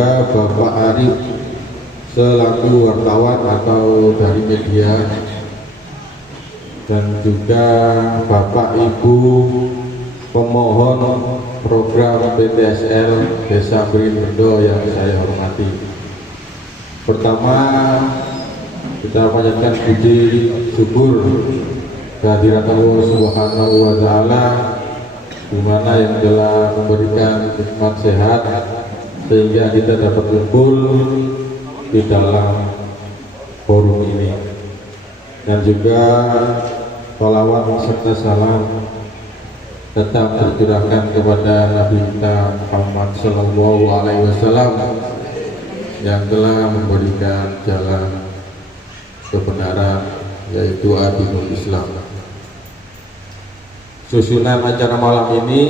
juga Bapak Arif selaku wartawan atau dari media, dan juga Bapak Ibu pemohon program PTSL Desa Beringbendo yang saya hormati. Pertama, kita panjatkan puji syukur kehadirat Allah Subhanahu wa Ta'ala, di mana yang telah memberikan nikmat sehat sehingga kita dapat kumpul di dalam forum ini, dan juga sholawat serta salam tetap tercurahkan kepada Nabi kita Muhammad Sallallahu Alaihi Wasallam yang telah memberikan jalan kebenaran, yaitu Adinul Islam. Susunan acara malam ini,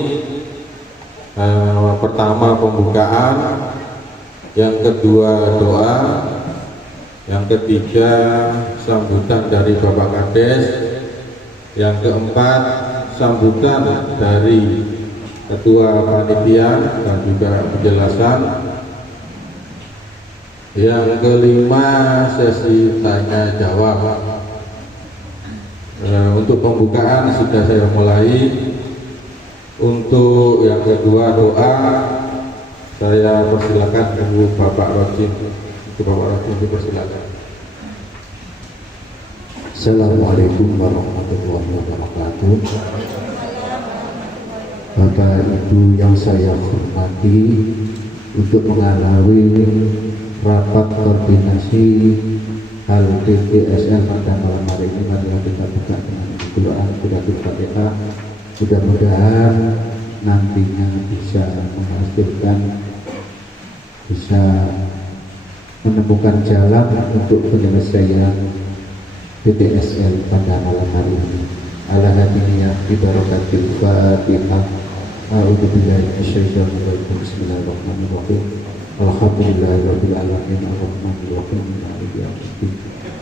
pertama pembukaan, yang kedua doa, yang ketiga sambutan dari Bapak Kades, yang keempat sambutan dari Ketua Panitia dan juga penjelasan, yang kelima sesi tanya jawab. Untuk pembukaan sudah saya mulai. Untuk yang kedua doa, saya persilakan Ibu Bapak Rokim. Bapak Rokim dipersilakan. Assalamualaikum warahmatullahi wabarakatuh. Bapak Ibu yang saya hormati, untuk mengawali rapat koordinasi hal PTSL pada malam hari ini, marilah kita buka dengan Al-Quran Suratul Fatihah. Mudah-mudahan nantinya bisa menghasilkan, bisa menemukan jalan untuk penyelesaian PTSL pada malam hari ini. Ala hadiniya bibarakatil Fatihah. A'udzubillahi minasyaitonir rajim. Bismillahirrahmanirrahim. Alhamdulillahirabbil alamin arrahmanir rahim maliki yaumiddin.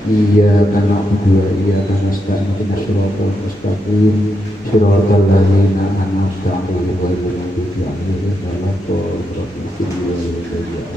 Iyyaka na'budu wa iyyaka nasta'in ihdinas siratal mustaqim siratal ladzina an'amta 'alaihim ghairil maghdubi 'alaihim waladdallin.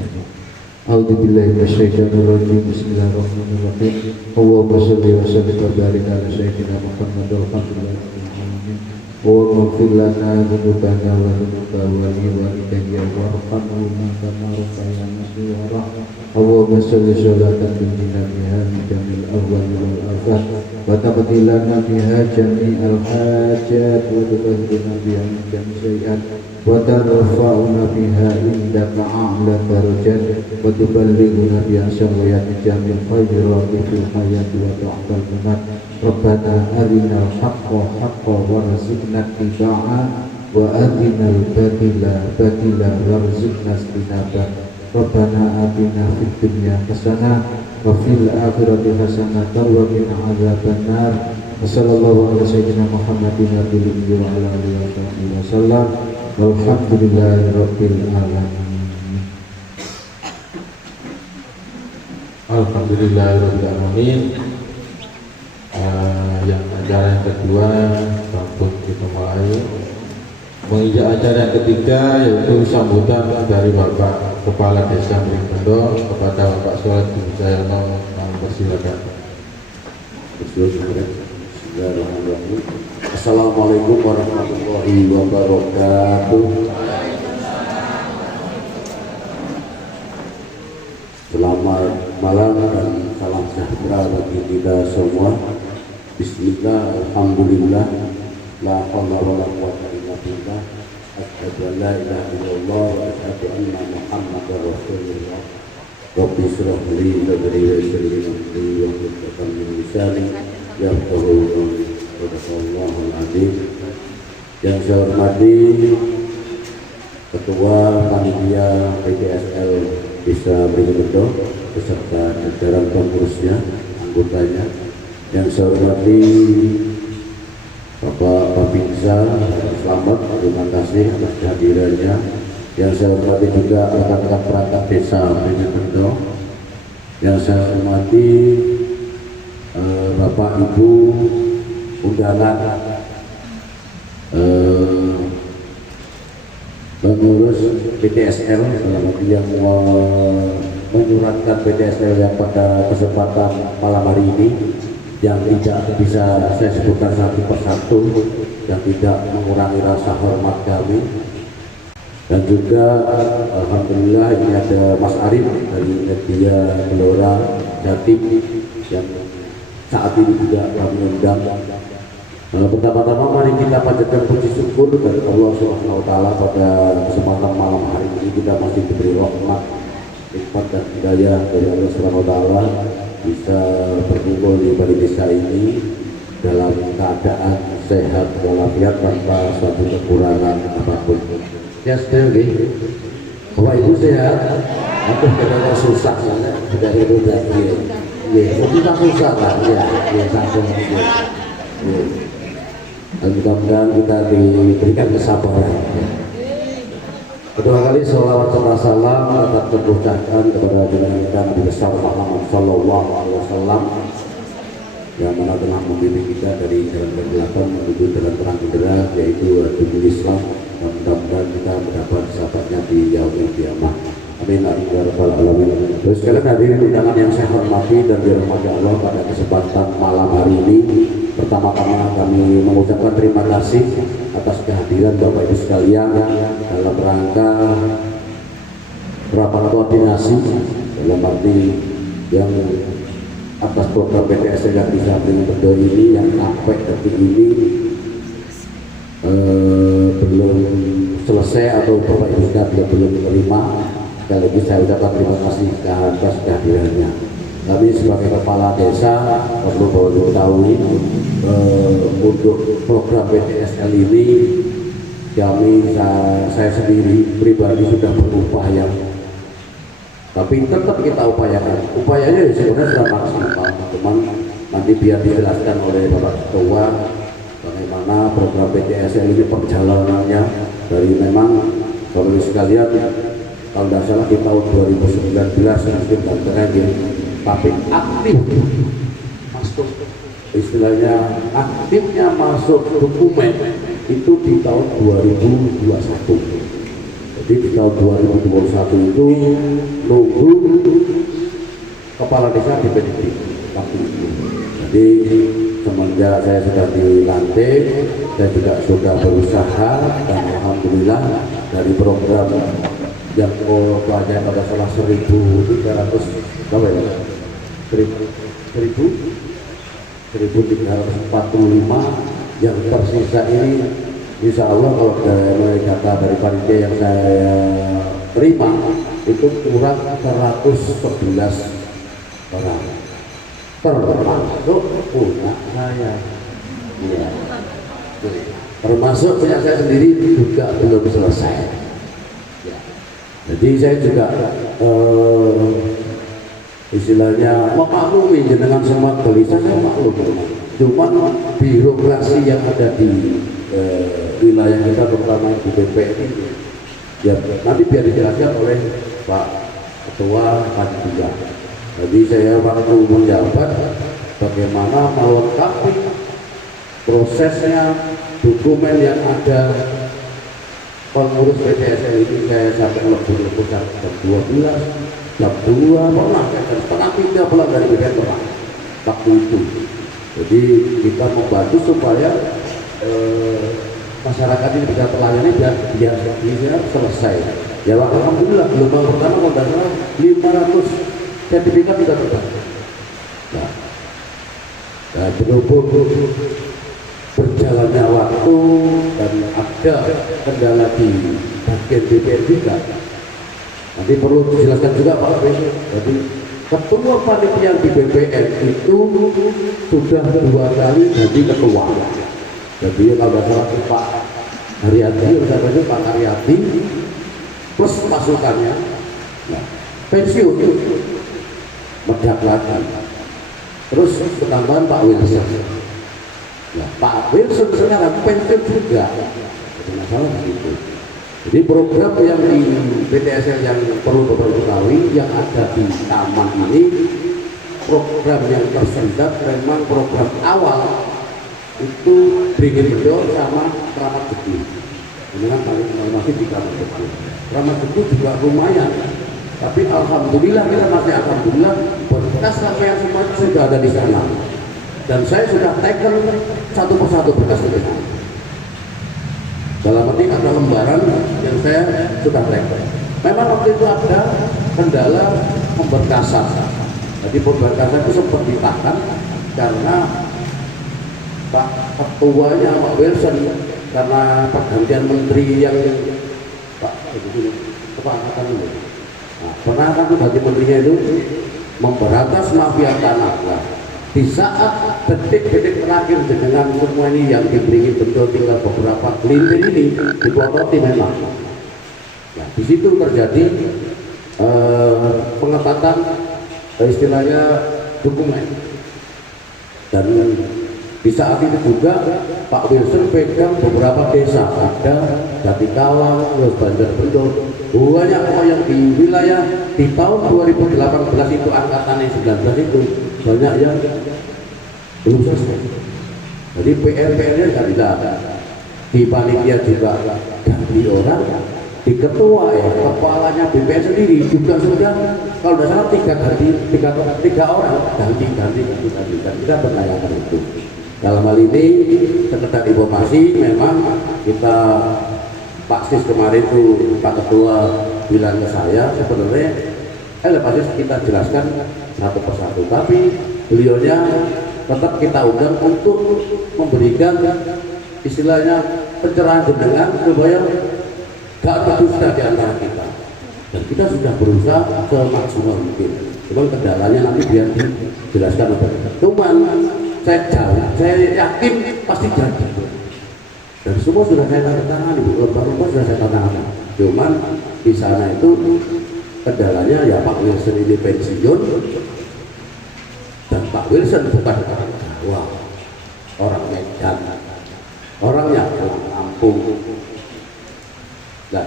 A'udzubillahi minasyaitonir rajim. Bismillahirrahmanirrahim. Allahumma shalli wa sallim wa barik ala sayyidina Muhammad walhamdulillahi rabbil alamin. Waghfir lana dzunubana wa dzunuba walidayya warhamhuma kama rabbayana shaghira. Allahumma shalli sholatan tunjina biha min jamil ahwal wal afat wa tabdilana biha jami'al hajat wa tudhhirna biha min jami'i sayi'at wa tarfa'una biha indaka a'la darajat wa tuballighuna biha syarriyat jamil khairati fil hayati wa ta'tal mamat. Rabbana arinal haqqa haqqan warzuqna ittiba'ah wa arinal batila batila warzuqna ijtinabah. Rabbana atina fid dunya hasanah wa fil akhirati hasanah wa qina adzabannar. Wassallallahu ala sayyidina Muhammadin nabiyil ummi wa ala alihi wasallam. Walhamdulillahirabbil alamin. Alhamdulillahirabbil alamin. Yang acara yang kedua sampun kita mulai. Menginjak acara yang ketiga, yaitu sambutan dari Bapak Kepala Desa Beringbendo kepada Bapak Soleh Budijayono. Persilakan. Bismillahirrahmanirrahim. Assalamualaikum warahmatullahi wabarakatuh. Selamat malam dan salam sejahtera bagi kita semua. Bismillah, alhamdulillah, la haula wala quwwata illa billah. Asyhadu an la ilaha illallah wa asyhadu anna Muhammadar Rasulullah. Rabbi shrah li sadri wa yassir li amri wahlul 'uqdatam min lisani yafqahu qawli. Shadaqallahul azim. Yang saya hormati Ketua Panitia PTSL Desa Beringbendo beserta jajaran pengurusnya, anggotanya. Yang saya hormati Bapak Babinsa, selamat, terima kasih atas kehadirannya. Yang saya hormati juga rekan-rekan perangkat desa Beringbendo. Yang saya hormati Bapak Ibu undangan pengurus PTSL yang menyuratkan PTSL yang pada kesempatan malam hari ini yang tidak bisa saya sebutkan satu persatu, yang tidak mengurangi rasa hormat kami. Dan juga alhamdulillah ini ada Mas Arif dari media Gelora Jatim yang saat ini juga kami undang. Pertama-tama mari kita panjatkan puji syukur dari Allah Subhanahu wa taala pada kesempatan malam hari ini kita masih diberi rahmat, nikmat dan hidayah dari Allah Subhanahu wa taala bisa berkumpul di balai desa ini dalam keadaan sehat walafiat tanpa suatu kekurangan apapun. Ya sudah, Bapak Ibu sehat. Aduh, kadang susah ya, sudah itu lagi. Ya, kita susah lah, ya, satu. Dan mudah-mudahan kita diberikan kesabaran. Kedua kali sholawat serta salam tetap terucapkan kepada junjungan kita Nabi besar Muhammad Sallallahu Alaihi Wasallam yang mana telah membimbing kita dari jalan kegelapan menuju jalan terang benderang, yaitu agama Islam. Dan mudah-mudahan kita mendapat sahabatnya di yaumul kiamah. Amin ya rabbal alamin. Terus sekalian hadirin undangan yang saya hormati dan dirahmati Allah, pada kesempatan malam hari ini pertama-tama kami mengucapkan terima kasih atas kehadiran Bapak Ibu sekalian dalam rangka rapat koordinasi dalam arti yang atas program PTS yang disamping berdua ini yang sampai detik ini belum selesai atau Bapak Ibu sekalian belum menerima. Sekali lagi saya ucapkan terima kasih atas kehadirannya. Kami sebagai kepala desa perlu diketahui untuk program PTSL ini saya sendiri pribadi sudah berupaya, tapi tetap kita upayakan. Upayanya sebenarnya sudah maksimal, teman. Nanti biar dijelaskan oleh Bapak Ketua bagaimana program PTSL ini perjalanannya dari memang kalau sekalian kalau tidak salah di tahun 2019 mungkin dan terakhir, tapi aktif masuk istilahnya aktifnya masuk dokumen itu di tahun 2021. Jadi di tahun 2021 itu nunggu kepala desa dibentuk waktu itu. Jadi semenjak saya sudah dilantik, saya juga sudah berusaha dan alhamdulillah dari program yang pelajaran pada salah 1.300 berapa ya? 1.345 yang tersisa ini insya Allah kalau dari data dari panitia yang saya terima itu kurang 111 orang termasuk punya saya ya. Termasuk punya saya sendiri juga belum selesai. Jadi saya juga istilahnya memaklumi dengan semua gelisah, saya maklum. Cuma birokrasi yang ada di wilayah kita terutama di BPN ini, ya nanti biar dijelaskan oleh Pak Ketua Panitia. Jadi saya waktu menjabat bagaimana melengkapi prosesnya, dokumen yang ada. Pengurus PTSL ini saya sampai lebur-lebur jam 12, jam 2, pernah jam setengah 3 pulang dari BPN pernah waktu itu. Jadi kita membantu supaya masyarakat ini bisa terlayani dan biar selesai. Ya alhamdulillah gelombang pertama kalau 500 sertifikat kita terbang. Nah, berhubung berjalannya waktu dan ada kendala di bagian BPN juga. Nanti perlu dijelaskan juga Pak. Jadi ketua panitia di BPN itu sudah 2 kali jadi ketua. Jadi kalau salah Pak Haryati, misalnya Pak Haryati plus masukannya, nah, pensiun medak lagi. Terus ketambahan Pak Wilson. Ya, Pak Wilson sekarang pensiun juga, jadi masalah begitu. Jadi program yang di PTSL yang perlu diketahui yang ada di taman ini, program yang tersendat memang program awal itu Brigjen Bedo sama Keramat Gede. Ini kan masih di Kramat Jati. Kramat Jati juga lumayan. Tapi alhamdulillah kita masih alhamdulillah berkas sampai yang semua sudah ada di sana. Dan saya sudah taken satu persatu berkas itu. Dalam arti ada lembaran yang saya sudah taken. Memang waktu itu ada kendala pemberkasan. Jadi pemberkasan itu sempat ditahan karena Pak Ketuanya Pak Wilson karena pergantian menteri yang Pak Angkatan ini. Nah, pernah kan ganti menterinya itu memberantas mafia tanah. Nah, di saat detik-detik terakhir dengan semua ini yang diberi betul tinggal beberapa kelintir ini dipototi memang. Nah, di situ terjadi pengetatan istilahnya dokumen. Dan di saat itu juga Pak Wilson pegang beberapa desa, ada Jatikawang, terus Banjarbendul, banyak yang di wilayah di tahun 2018 itu angkatannya 19 itu banyak yang belum selesai. Jadi PR-nya nggak bisa. Di panitia juga ganti orang, di ketua ya kepalanya BPN sendiri juga sudah kalau tidak salah tiga orang ganti dan kita bertanyakan itu. Dalam hal ini sekedar informasi memang kita Pak Sis kemarin itu Pak Ketua bilang ke saya sebenarnya Pak Sis kita jelaskan satu persatu, tapi beliaunya tetap kita undang untuk memberikan istilahnya pencerahan jenengan supaya gak berdusta di antara kita, dan kita sudah berusaha semaksimal mungkin. Cuman kendalanya nanti biar dijelaskan oleh kita. Cuman saya yakin pasti jadi. Dan semua sudah saya tanda tangan, lembar-lembar sudah saya tanda tangan. Cuman di sana itu kendalanya ya Pak Wilson ini pensiun, dan Pak Wilson bukan orang Jawa, orang Medan, orangnya orang Lampung. Nah,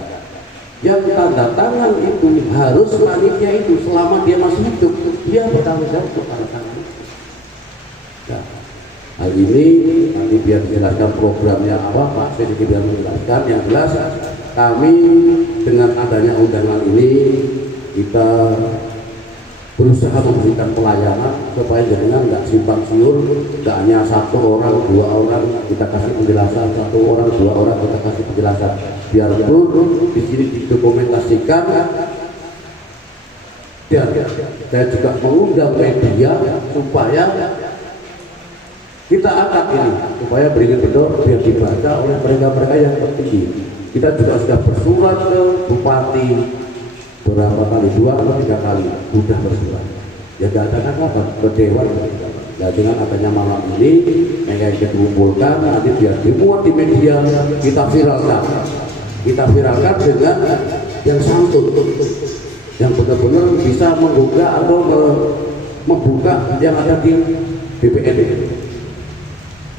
yang tanda tangan itu harus panitia itu selama dia masih hidup dia bertanggung jawab untuk tanda tangan. Nah, hal ini nanti biar dijelaskan programnya apa Pak Sedi biar menjelaskan. Yang jelas kami dengan adanya undangan ini kita berusaha memberikan pelayanan supaya jenengan nggak simpang siur, nggak hanya satu orang, dua orang kita kasih penjelasan, satu orang, dua orang kita kasih penjelasan. Biar betul di sini didokumentasikan. Dan saya juga mengundang media supaya kita angkat ini, supaya beringin betul biar dibaca oleh mereka-mereka yang tertinggi. Kita juga sudah bersurat ke Bupati berapa kali, 2 atau 3 kali sudah bersurat. Ya gak ada apa ke Dewan. Nah, dengan adanya malam ini mereka yang dikumpulkan nanti biar dimuat di media, kita viralkan dengan yang santun, yang benar-benar bisa menggugah atau membuka yang ada di BPN.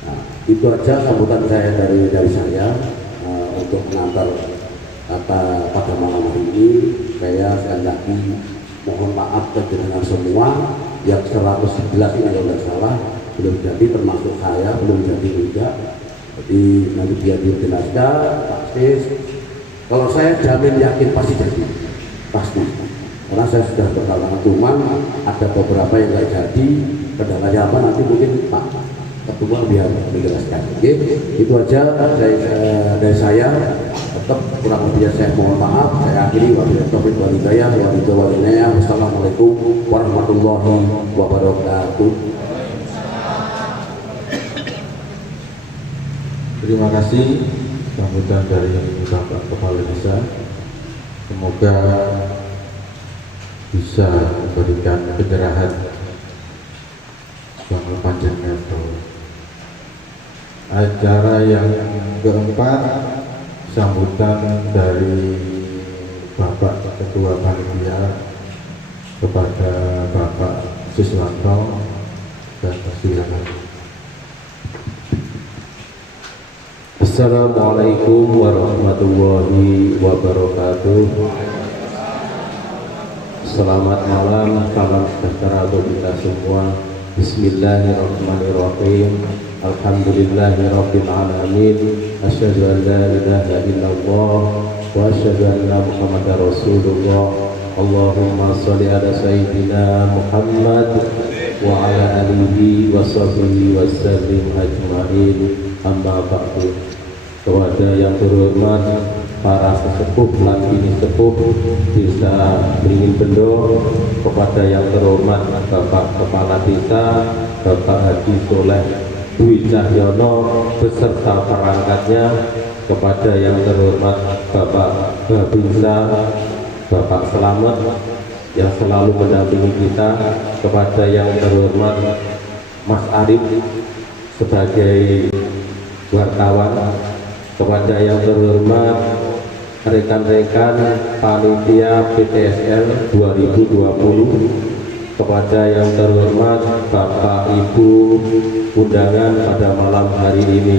Nah, itu aja sambutan saya dari saya untuk mengantar pada malam hari ini. Saya sekali lagi mohon maaf dengan semua yang 111 ini kalau tidak salah belum jadi, termasuk saya belum jadi juga. Jadi nanti biar dijelaskan Pak Sis. Kalau saya jamin yakin pasti jadi, pasti. Karena saya sudah berkalangan, cuman ada beberapa yang nggak jadi. Kendalanya apa nanti mungkin Pak Ketua biar menjelaskan. Oke, itu aja dari saya. Tetap kurang lebihnya saya mohon maaf. Saya akhiri wabillahi taufiq wal hidayah. Wassalamualaikum warahmatullahi wabarakatuh. Terima kasih sambutan dari Bapak Kepala Desa. Semoga bisa memberikan pencerahan yang panjangnya. Acara yang keempat, sambutan dari Bapak Ketua Panitia kepada Bapak Siswanto dan silakan. Assalamualaikum warahmatullahi wabarakatuh. Selamat malam, salam sejahtera untuk kita semua. Bismillahirrahmanirrahim. Alhamdulillahi Rabbil Alamin. Asyhadu an la ilaha illallah wa asyhadu anna Muhammadar Rasulullah. Allahumma sholli ala sayyidina Muhammad wa ala alihi wa sahbihi wa sallim ajma'in. Amma ba'du. Kepada yang terhormat para sesepuh lan bini sepuh Desa Beringin Bendo, kepada yang terhormat Bapak Kepala Desa Bapak Haji Soleh Dwi Cahyono beserta perangkatnya, kepada yang terhormat Bapak Babinsa Bapak Selamat yang selalu mendampingi kita, kepada yang terhormat Mas Arif sebagai wartawan, kepada yang terhormat rekan-rekan panitia PTSL 2020, kepada yang terhormat Bapak Ibu undangan pada malam hari ini.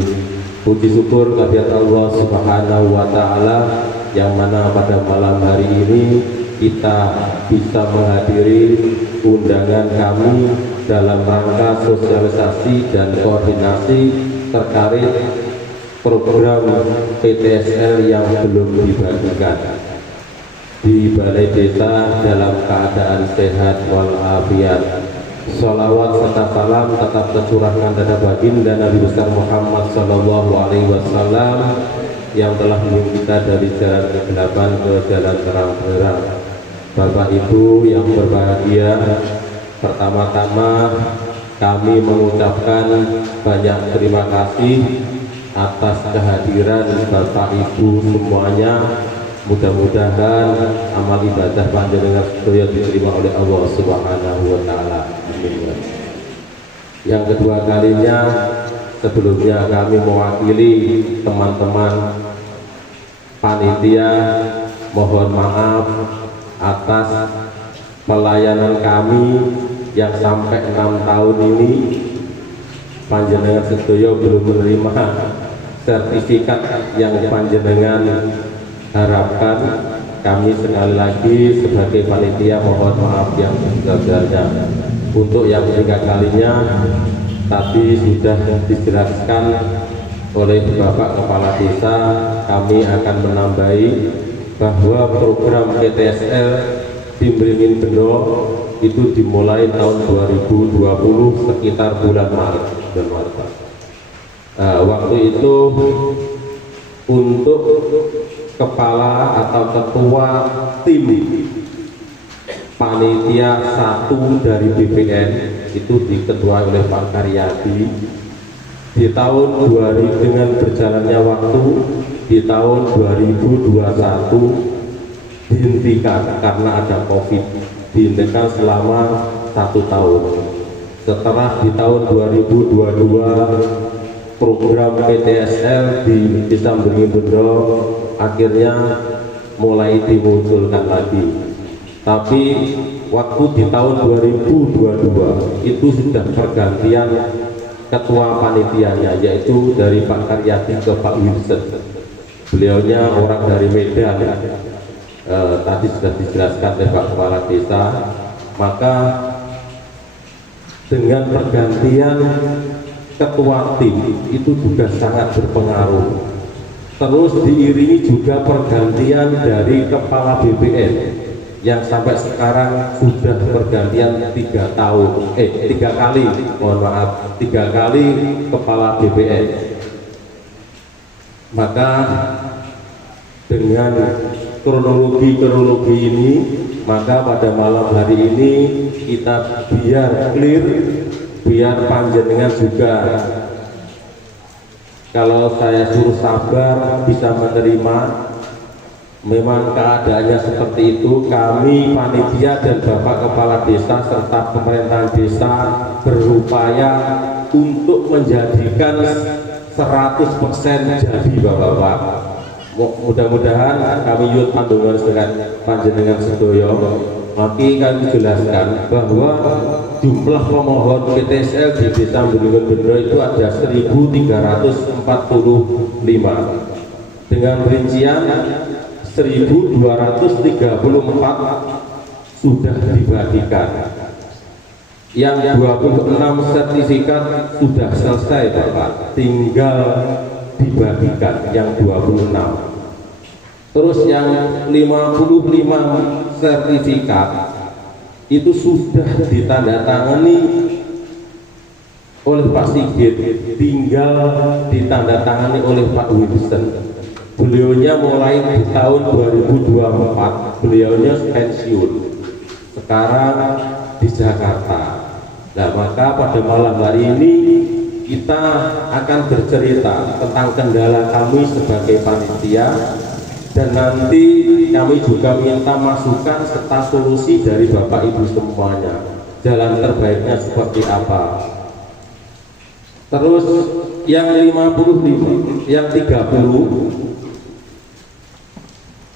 Puji syukur kehadirat Allah Subhanahu wa Ta'ala, yang mana pada malam hari ini kita bisa menghadiri undangan kami dalam rangka sosialisasi dan koordinasi terkait program PTSL yang belum dibagikan di Balai Desa dalam keadaan sehat walafiat. Sholawat serta salam tetap tercurahkan pada baginda Nabi besar Muhammad Sallallahu Alaihi Wasallam yang telah membimbing kita dari jalan kegelapan ke jalan terang benderang. Bapak Ibu yang berbahagia, pertama-tama kami mengucapkan banyak terima kasih atas kehadiran Bapak Ibu semuanya. Mudah-mudahan amal ibadah panjenengan sedaya diterima oleh Allah Subhanahu wa Ta'ala. Yang kedua kalinya, sebelumnya kami mewakili teman-teman panitia mohon maaf atas pelayanan kami yang sampai 6 tahun ini panjenengan sedaya belum menerima sertifikat yang panjenengan harapkan. Kami sekali lagi sebagai panitia mohon maaf yang sebesar-besarnya. Untuk yang ketiga kalinya, tadi sudah dijelaskan oleh Bapak Kepala Desa, kami akan menambahi bahwa program PTSL di Beringin Bendo itu dimulai tahun 2020 sekitar bulan Maret. Waktu itu untuk kepala atau ketua tim panitia 1 dari BPN itu diketuai oleh Pak Karyadi. Di tahun 2000 dengan berjalannya waktu, di tahun 2021 dihentikan karena ada COVID, dihentikan selama 1 tahun. Setelah di tahun 2022 program PTSL di Desa Beringin Bendo akhirnya mulai dimunculkan lagi. Tapi waktu di tahun 2022 itu sudah pergantian ketua panitianya, yaitu dari Pak Karyadi ke Pak Wilson. Beliaunya orang dari Medan, tadi sudah dijelaskan oleh Pak Kepala Desa. Maka dengan pergantian ketua tim itu juga sangat berpengaruh. Terus diiringi juga pergantian dari kepala BPN yang sampai sekarang sudah pergantian 3 kali, mohon maaf, 3 kali kepala BPN. Maka dengan kronologi ini, maka pada malam hari ini kita biar clear, biar panjenengan juga kalau saya suruh sabar bisa menerima. Memang keadaannya seperti itu. Kami panitia dan Bapak Kepala Desa serta pemerintahan desa berupaya untuk menjadikan 100% jadi Bapak-bapak. Mudah-mudahan kami yut pandungan dengan panjenengan sedoyo. Maki kami jelaskan bahwa jumlah pemohon PTSL di Desa Beringin Bendo itu ada 1.345 dengan rincian 1.234 sudah dibagikan. Yang 26 sertifikat sudah selesai Bapak, tinggal dibagikan yang 26. Terus yang 55 sertifikat itu sudah ditandatangani oleh Pak Sigit, tinggal ditandatangani oleh Pak Wilson. Beliaunya mulai di tahun 2024, beliaunya pensiun, sekarang di Jakarta. Nah, maka pada malam hari ini kita akan bercerita tentang kendala kami sebagai panitia, dan nanti kami juga minta masukan serta solusi dari Bapak Ibu semuanya, jalan terbaiknya seperti apa. Terus yang 55, yang 30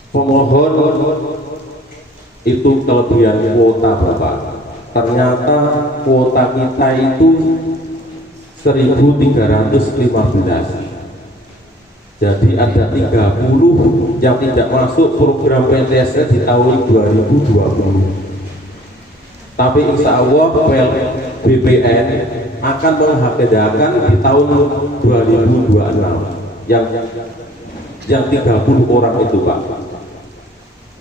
pemohon itu kelebihan kuota Bapak. Ternyata kuota kita itu 1.315. Jadi ada 30 yang tidak masuk program PTS di tahun 2020. Tapi insya Allah BPN akan menghadakan di tahun 2026 yang 30 orang itu Pak.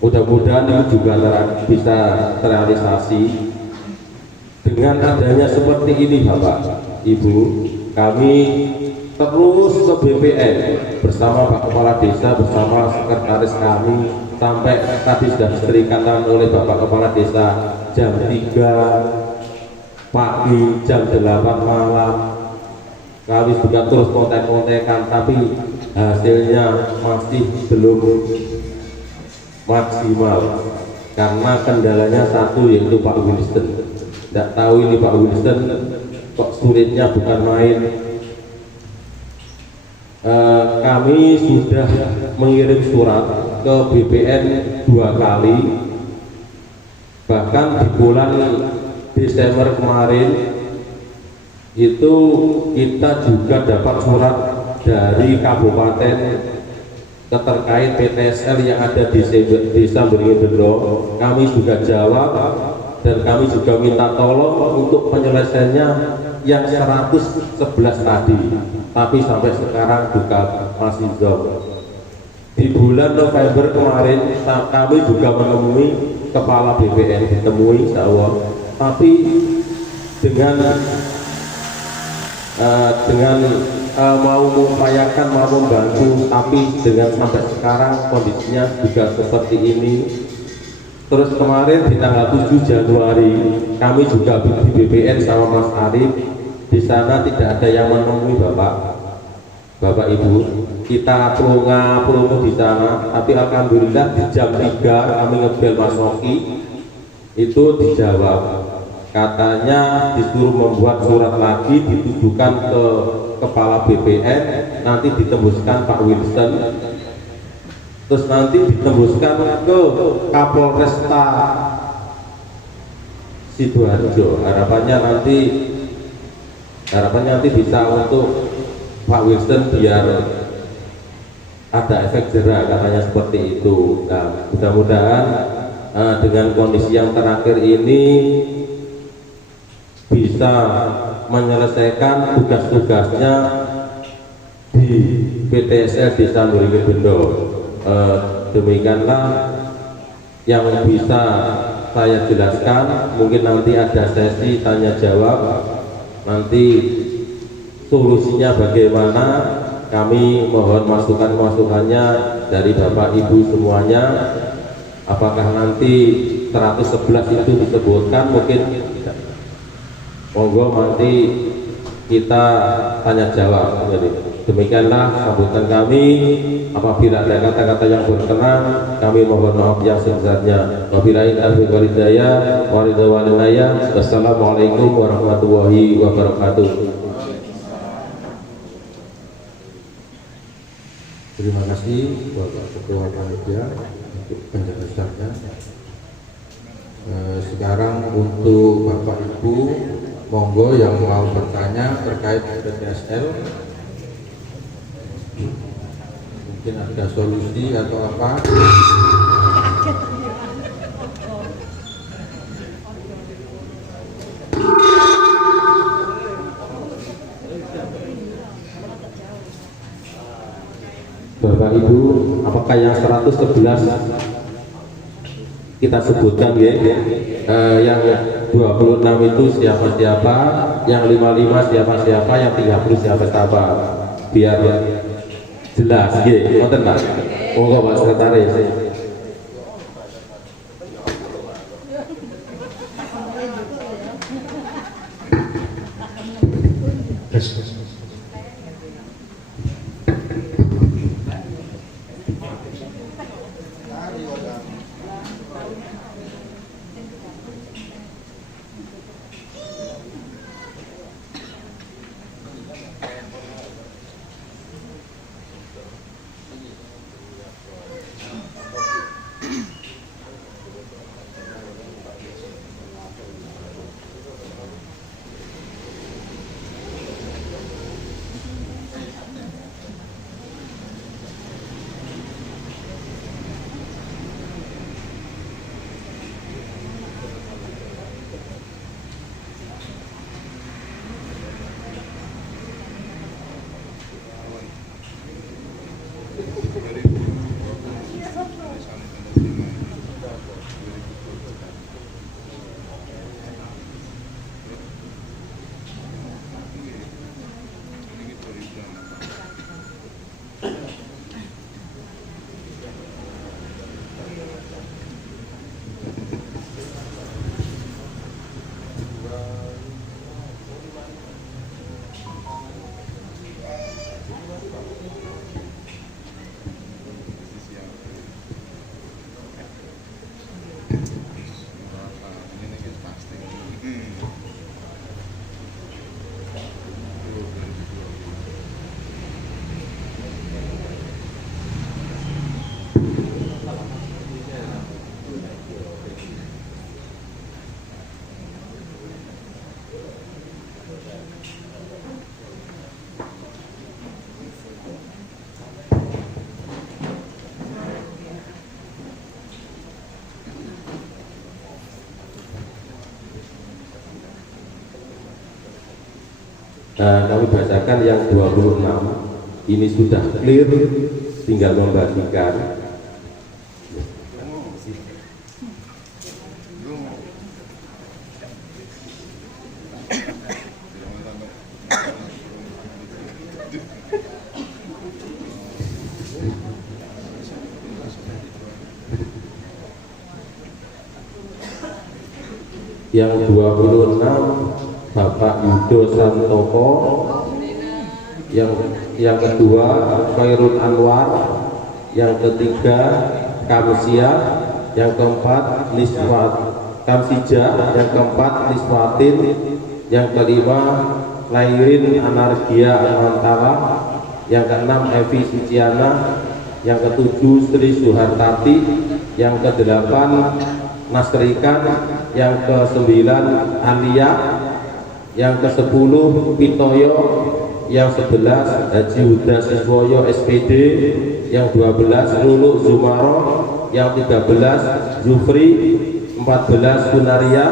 Mudah-mudahan ini juga bisa terrealisasi. Dengan adanya seperti ini Bapak Ibu, kami terus ke BPN bersama Pak Kepala Desa, bersama sekretaris kami, sampai tadi sudah diserahkan oleh Bapak Kepala Desa jam 3 pagi, jam 8 malam. Kami juga terus kontek-kontekan, tapi hasilnya masih belum maksimal karena kendalanya satu, yaitu Pak Winston. Tidak tahu ini Pak Winston kok sulitnya bukan main. Kami sudah mengirim surat ke BPN 2 kali, bahkan di bulan Desember kemarin itu kita juga dapat surat dari kabupaten terkait PTSL yang ada di Desa Beringin Bendo. Kami juga jawab, dan kami juga minta tolong untuk penyelesaiannya yang 111 tadi, tapi sampai sekarang juga masih jauh. Di bulan November kemarin kami juga menemui kepala BPN, ditemui insya Allah, tapi dengan mau mengupayakan, mau membantu, tapi dengan sampai sekarang kondisinya juga seperti ini. Terus kemarin di tanggal 7 Januari kami juga di BPN sama Mas Arif, di sana tidak ada yang menemui Bapak Ibu. Kita pelunga di sana, tapi alhamdulillah di jam 3 kami ngebel Mas Roki, itu dijawab. Katanya disuruh membuat surat lagi, ditujukan ke kepala BPN, nanti ditembuskan Pak Winston, terus nanti ditembuskan ke Kapolresta Sidoarjo. Harapannya nanti bisa untuk Pak Winston biar ada efek jerah, katanya seperti itu. Nah, mudah-mudahan dengan kondisi yang terakhir ini bisa menyelesaikan tugas-tugasnya di PTSL Desa Beringin Bendo. Demikianlah yang bisa saya jelaskan. Mungkin nanti ada sesi tanya jawab, nanti solusinya bagaimana, kami mohon masukannya dari Bapak Ibu semuanya. Apakah nanti 111 itu disebutkan, mungkin monggo nanti kita tanya jawab. Demikianlah sambutan kami. Apabila ada kata-kata yang berkenan, kami mohon maaf yang sebesarnya. Wabillahi taufiq wal hidayah. Wassalamualaikum warahmatullahi wabarakatuh. Terima kasih Bapak Ketua Panitia untuk penjelasannya. Sekarang untuk Bapak Ibu, monggo yang mau bertanya terkait PTSL, mungkin ada solusi atau apa. Bapak Ibu, apakah yang 111 kita sebutkan ya? Yang 26 itu siapa-siapa, yang 55 siapa-siapa, yang 30 siapa-siapa, biar jelas ya, ngoten Pak. Monggo Pak Sekretaris. Kami bacakan yang 26 ini sudah clear, tinggal membagikan. Yang 26 Bapak Yudo Santoko, yang kedua Khairul Anwar, yang ketiga Kamsia, yang keempat Liswat Kamsija, yang keempat Liswatin, yang kelima Lairin Anargia Anwantara, yang keenam Evi Suciana, yang ketujuh Sri Suhartati, yang kedelapan Nasrikan, yang ke-9 Alia, yang ke-10 Pitoyo, yang 11 Haji Huda Siswoyo SPD, yang 12 Lulu Zumaro, yang 13 Zufri, 14 Sunaria,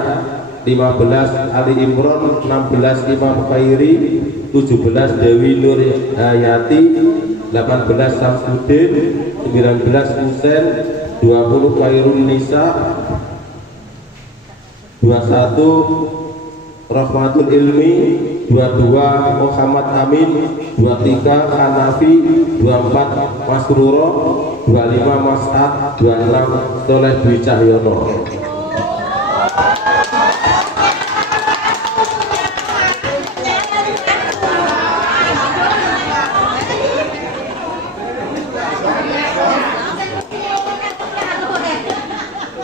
15 Ali Imron, 16 Imam Khairi, 17 Dewi Nur Hayati, 18 Samsudin, 19 Husen, 20 Khairul Nisa, 21 Rahmatul Ilmi, 22 Muhammad Amin, 23 Hanafi, 24 Mas Ruro, 25 Mas Ad, 26 Soleh Dwi Cahyono.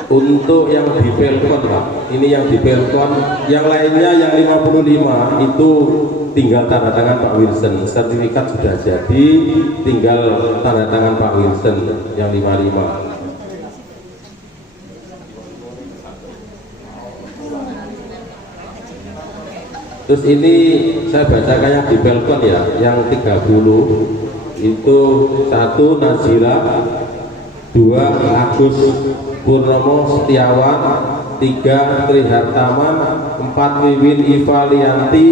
Untuk yang di Pelkon Pak, ini yang di Pelkon, yang lainnya yang 55 itu tinggal tanda tangan Pak Wilson, sertifikat sudah jadi, tinggal tanda tangan Pak Wilson yang 55. Terus ini saya bacakan yang di Pelkon ya, yang 30 itu 1 Nazila, 2 Agus Purnomo Setiawan, 3 Trihartaman, 4 Wiwin Ivalianti,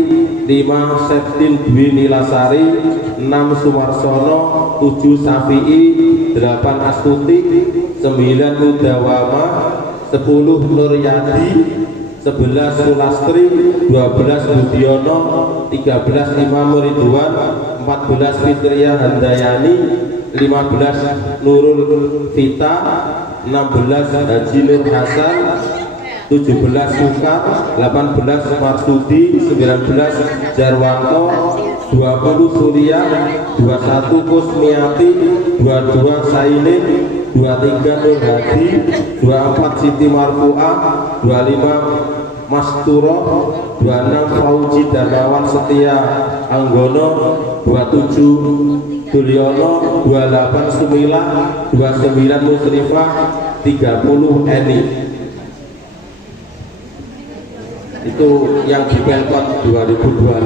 5 Septin Dwi Nilasari, 6 Sumarsono, 7 Safi'i, 8 Astuti, 9 Udawama, 10 Nuryadi, 11 Sulastri, 12 Budiono, 13 Imam Ridwan, 14 Fitriya Handayani, 15 Nurul Vita, 16 Haji Nur Hasan, 17 Sukar, 18 Marsudi, 19 Jarwanto, 20 Surya, 21 Kusmiati, 22 Sainin, 23 Nur Hadi, 24 Siti Marfu'ah, 25 Masturo, 26 Fauji Darmawan Setia Anggono, 27 Dulyono, 28 Sumila, 29 Musrifah, 30 Eni. Itu yang di Pelkon 2026.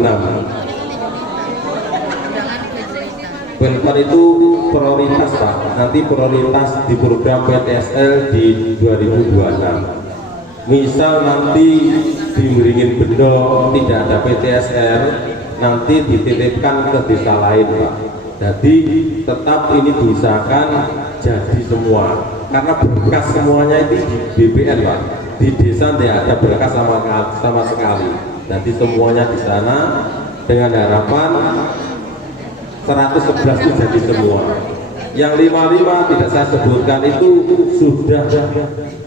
Pelkon itu prioritas Pak, nanti prioritas di program PTSL di 2026. Misal nanti di Beringin Bendo tidak ada PTSL, nanti dititipkan ke desa lain Pak. Jadi tetap ini diusahakan jadi semua, karena berkas semuanya itu di BPN Pak. Di desa tidak ada berkas sama sekali. Jadi semuanya di sana dengan harapan 111 itu jadi semua. Yang 55 tidak saya sebutkan itu sudah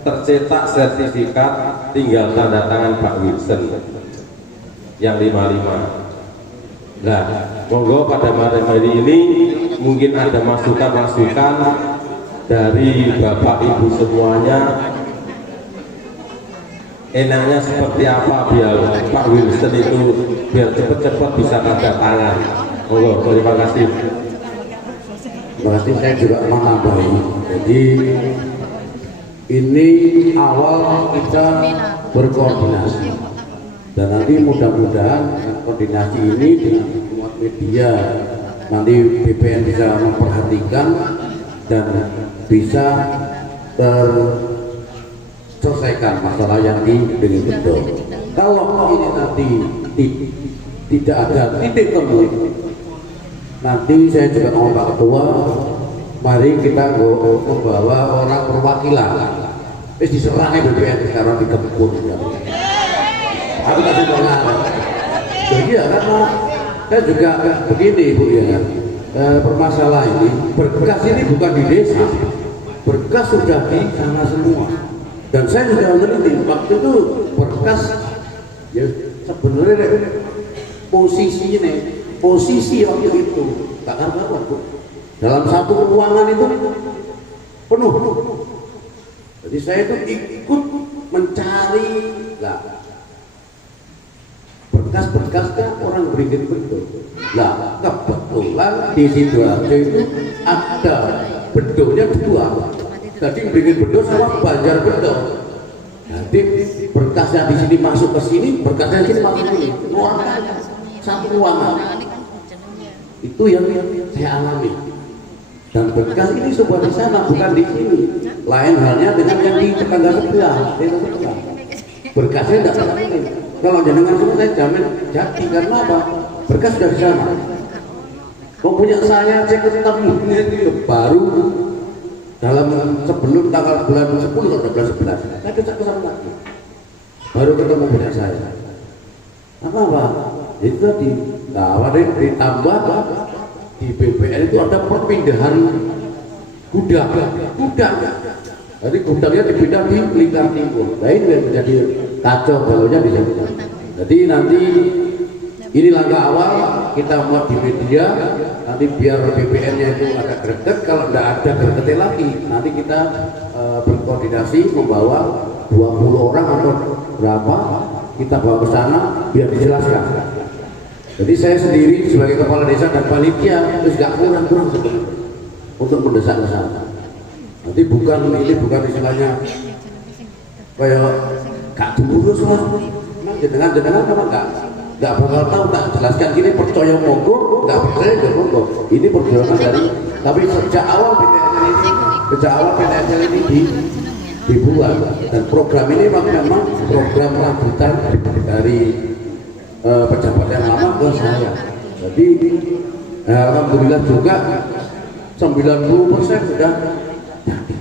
tercetak sertifikat, tinggal tanda tangan Pak Wilson. Yang 55. Nah, monggo pada malam hari ini mungkin ada masukan-masukan dari Bapak Ibu semuanya. Enaknya seperti apa biar Pak Wilson itu biar cepat-cepat bisa tanda tangan. Monggo, terima kasih. Terima kasih, saya juga mau nambahin. Jadi ini awal kita berkoordinasi dan nanti mudah-mudahan koordinasi ini dengan semua media nanti BPN bisa memperhatikan dan bisa terselesaikan masalah yang di Beringin Bendo. Kalau ini nanti tidak ada titik temu, nanti saya juga mau Pak Ketua, mari kita membawa orang perwakilan. Wis diserahnya BPN sekarang di Kebun. Aku kasih dengar. Jadi ya karena saya juga begini Bu ya, permasalahan ini berkas ini bukan di desa, berkas sudah di sana semua. Dan saya sudah meneliti waktu itu berkas ya sebenarnya posisi waktu itu tak karuan Bu. Dalam satu ruangan itu penuh. Jadi saya itu ikut mencari berkas-berkasnya orang Beringin Bendo. Nah, kebetulan di Sidoarjo itu ada bendonya 2. Jadi Beringin Bendo sama Banjar Bendo. Jadi berkasnya di sini masuk ke sini, berkasnya di sini masuk ke sini. Ruangan satu ruangan. Itu yang saya alami. Dan berkas ini sebuah di sana, bukan di sini. Lain halnya dengan yang di tetangga sebelah. Berkasnya tidak sama ini. Kalau jenengan semua saya jamin jadi, karena apa? Berkas sudah di sana. Punya saya cek ketemunya itu baru dalam sebelum tanggal bulan 10 atau bulan 11. Saya cek ke sana lagi. Baru ketemu punya saya. Apa? Itu tadi. Nah, ditambah di BPN itu ada perpindahan gudang. Jadi gudangnya dipindah di Blitar Timur. Nah ini yang menjadi kacau balaunya di sana. Jadi nanti ini langkah awal kita buat di media. Nanti biar BPN-nya itu ada greget. Kalau tidak ada gregetnya lagi, nanti kita berkoordinasi membawa 20 orang atau berapa kita bawa ke sana biar dijelaskan. Jadi saya sendiri sebagai kepala desa dan panitia itu nggak kurang sebenarnya untuk mendesak ke sana. Nanti ini bukan istilahnya kayak gak diurus lah. Jenengan apa nggak bakal tahu, tak jelaskan gini percaya monggo, nggak percaya nggak monggo. Ini perjuangan dari, tapi sejak awal PTSL ini dibuat dan program ini memang program lanjutan dari pejabat yang lama ke saya. Jadi alhamdulillah juga 90% sudah jadi.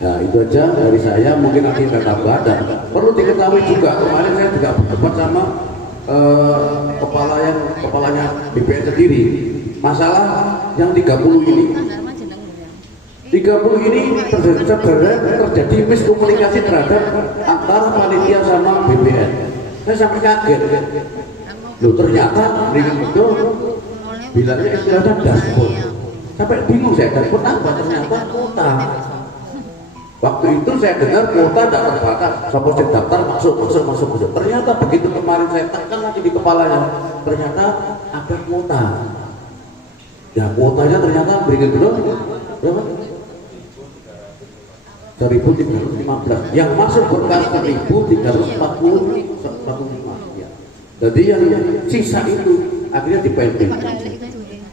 Nah itu aja dari saya, mungkin nanti akan tambah. Dan perlu diketahui juga, kemarin saya juga berdebat sama kepalanya BPN sendiri, masalah yang 30 ini 30 ini terjadi miskomunikasi terhadap antara panitia sama BPN. Saya sampai kaget loh, ternyata ringan betul bilangnya istilahnya dashboard. Sampai bingung saya, dashboard apa? Ternyata kuota. Waktu itu saya dengar kuota tidak terbatas, sampai saya daftar masuk. Ternyata begitu kemarin saya tekan lagi di kepalanya, ternyata ada kuota. Ya kuotanya ternyata berikan dulu berapa? 1.315. Yang masuk berkas 1.345. Ya. Jadi yang sisa itu akhirnya dipending.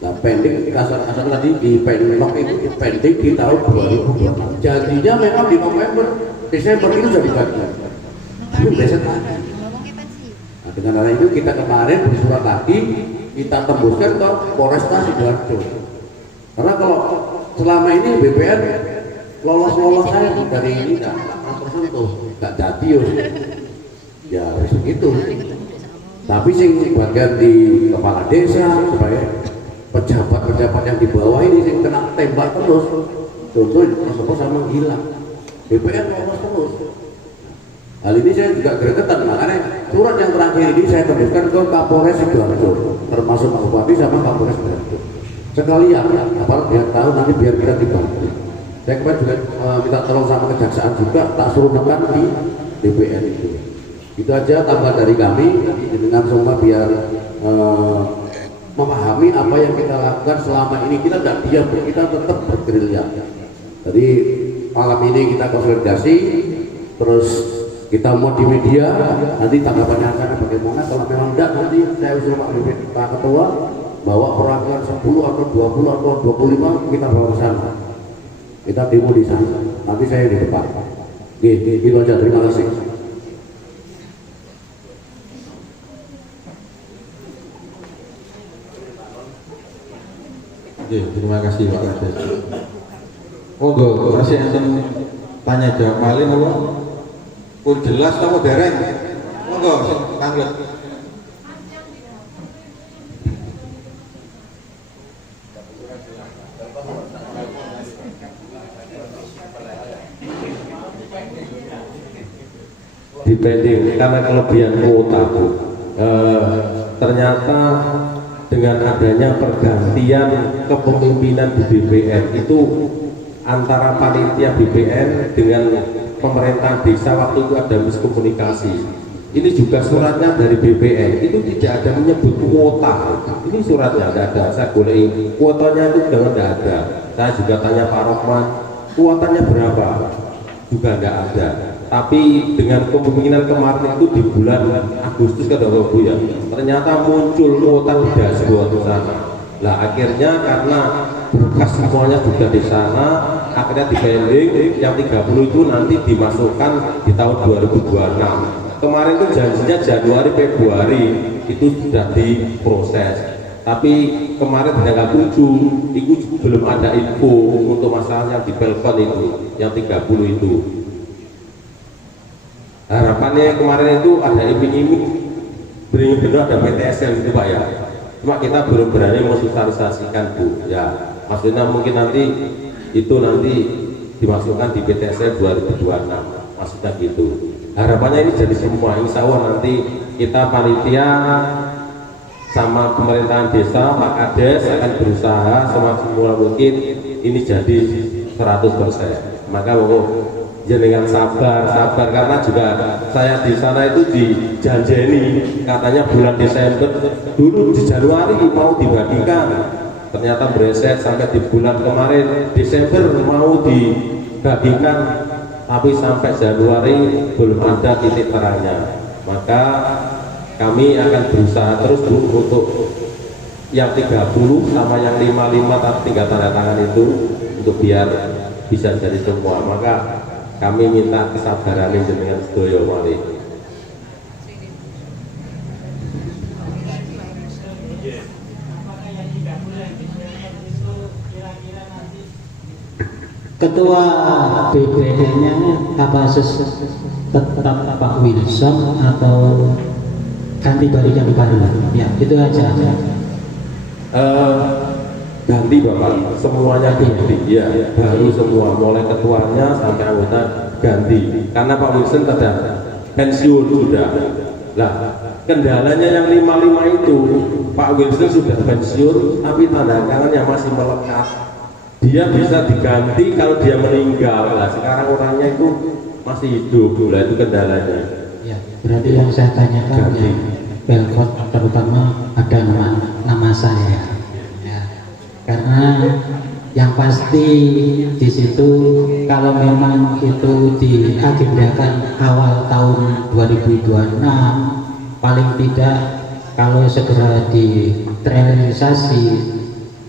Nah, pending kasar-kasar tadi di pending itu pending di tahun 2026. Jadinya memang di November, Desember itu jadi bagian. Tapi besok lagi. Nah, dengan hal itu kita kemarin bersurat lagi, kita tembuskan ke Polresta Sidoarjo. Karena kalau selama ini BPN lolos saya dari ini nggak tersentuh, nggak jadi ya begitu. Tapi sing bagian di kepala desa supaya pejabat yang di bawah ini sing kena tembak terus, contoh tersebut sama hilang, BPN lolos terus. Hal ini saya juga gregetan, makanya surat yang terakhir ini saya tembuskan ke Kapolres Sidoarjo, termasuk Pak Bupati sama Kapolres Sidoarjo. Sekalian, aparat biar tahu nanti biar kita dibantu. Saya kemarin juga minta tolong sama kejaksaan juga, tak suruh nekan di DPR itu. Itu aja tambah dari kami, dengan semua biar memahami apa yang kita lakukan selama ini. Kita tidak diam, kita tetap bergerilya. Jadi malam ini kita konsolidasi, terus kita mau di media, nanti tanggapannya akan bagaimana. Kalau memang tidak, nanti saya usul Pak Ketua bawa perwakilan 10 atau 20 atau 25 kita bawa ke sana. Kita demo di sana, nanti saya di depan. Gitu aja, terima kasih. Terima kasih Pak Kades. Monggo masih enten tanya jawab malih apa? Pun jelas apa dereng? Monggo sing tanglet. Dipending karena kelebihan kuota Bu. Ternyata dengan adanya pergantian kepemimpinan di BPN itu antara panitia BPN dengan pemerintah desa waktu itu ada miskomunikasi. Ini juga suratnya dari BPN itu tidak ada menyebut kuota. Ini suratnya tidak ada. Saya boleh kuotanya itu jangan tidak ada. Saya juga tanya Pak Rohman, kuotanya berapa? Juga tidak ada. Tapi dengan kemungkinan kemarin itu di bulan Agustus kan Bu ya, ternyata muncul kuota di dashboard di sana. Lah akhirnya karena berkas semuanya juga di sana, akhirnya dipending yang 30 itu nanti dimasukkan di tahun 2026. Kemarin itu janjinya Januari Februari itu sudah diproses. Tapi kemarin tanggal 7 itu belum ada info untuk masalah yang di Pelkon itu, yang 30 itu. Harapannya kemarin itu ada iming-iming benar ada PTSL gitu Pak ya. Cuma kita belum berani mensosialisasikan Bu ya. Maksudnya mungkin nanti itu nanti dimasukkan di PTSL 2026 maksudnya gitu. Harapannya ini jadi semua, insya Allah nanti kita panitia sama pemerintahan desa Pak Kades akan berusaha semaksimal mungkin ini jadi 100%. Maka jenengan sabar karena juga saya di sana itu dijanjeni katanya bulan Desember dulu di Januari mau dibagikan, ternyata bereset sampai di bulan kemarin Desember mau dibagikan, tapi sampai Januari belum ada titik terangnya. Maka kami akan berusaha terus Bu untuk yang 30 sama yang 55 tapi tinggal tanda tangan itu untuk biar bisa jadi semua. Maka kami minta kesabaran jenengan sedaya malih. Ketua BPN-nya apa tetap Pak Wilson atau ganti barikan baru? Ya, itu aja. Ganti Bapak, semuanya ganti. Ya, baru semua, mulai ketuanya sampai anggota ganti. Karena Pak Wilson sudah pensiun sudah. Lah, kendalanya yang 55 itu, Pak Wilson sudah pensiun, tapi tanda tangannya masih melekat. Dia bisa diganti kalau dia meninggal. Nah, sekarang orangnya itu masih hidup, lah itu kendalanya. Ya, berarti yang saya tanyakan ya, Belkot terutama ada nama saya. Ya, karena yang pasti di situ kalau memang itu diagendakan awal tahun 2026, paling tidak kalau segera direalisasi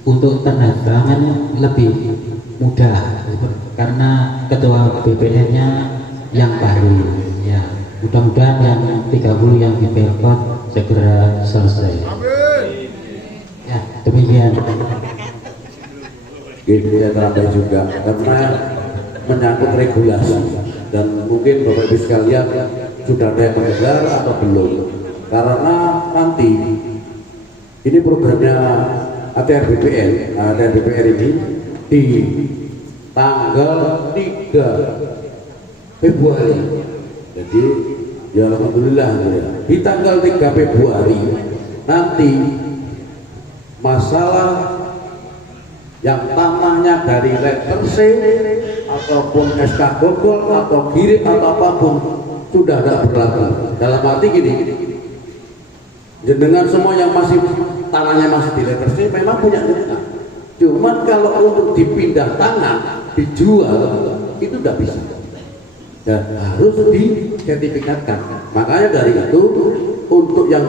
untuk tanda tangan lebih mudah karena ketua BPN-nya yang baru. Ya, mudah-mudahan yang 30 yang di Belkot segera selesai. Ya, demikian. Saya terangkan juga karena menyangkut regulasi dan mungkin Bapak Ibu sekalian sudah ada yang mendengar atau belum, karena nanti ini programnya ATR BPN ini di tanggal 3 Februari. Jadi ya alhamdulillah ya. Di tanggal 3 Februari nanti masalah yang tanahnya dari letter C ataupun SK Gogol atau Giri atau apapun sudah tidak berlaku. Dalam arti gini, jenengan semua yang masih tanahnya masih di letter C memang punya jenengan. Cuman kalau untuk dipindah tanah, dijual itu tidak bisa dan harus disertifikatkan. Makanya dari itu untuk yang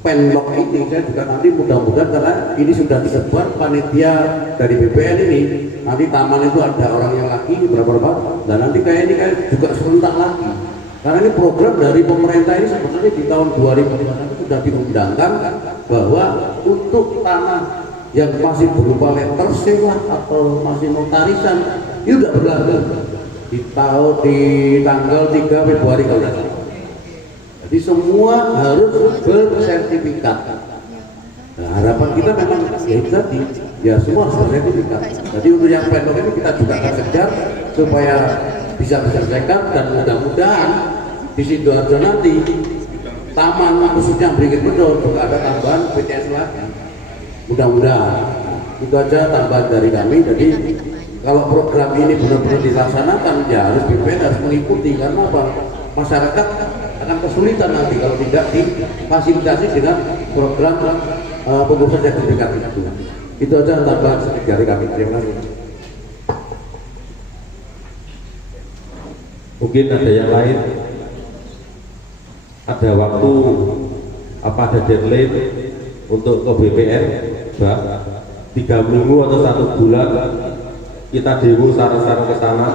penlock ini saya juga nanti mudah-mudahan karena ini sudah disebar panitia dari BPN ini, nanti taman itu ada orang yang lagi berapa dan nanti kayak ini juga serentak lagi karena ini program dari pemerintah ini sebenarnya di tahun 2021 sudah diundangkan bahwa untuk tanah yang masih berupa letter C atau masih notarisan itu tidak berlaku di tanggal 3 Februari kalau tidak salah. Jadi semua harus bersertifikat. Nah, harapan kita memang ya itu tadi, ya semua harus bersertifikat. Jadi untuk yang pendok ini kita juga akan kejar supaya bisa diselesaikan dan mudah-mudahan di Sidoarjo nanti taman khususnya Brigit Bedol juga ada tambahan BTS lagi. Mudah-mudahan. Nah, itu aja tambahan dari kami. Jadi kalau program ini benar-benar dilaksanakan ya harus BPN harus mengikuti karena apa? Masyarakat akan kesulitan nanti kalau tidak difasilitasi dengan program pengurusan sertifikat itu. Itu aja tambahan sedikit dari kami. Terima kasih. Mungkin ada yang lain, ada waktu apa ada deadline untuk ke BPN, Mbak? 3 minggu atau 1 bulan kita demo sarang-sarang ke sana.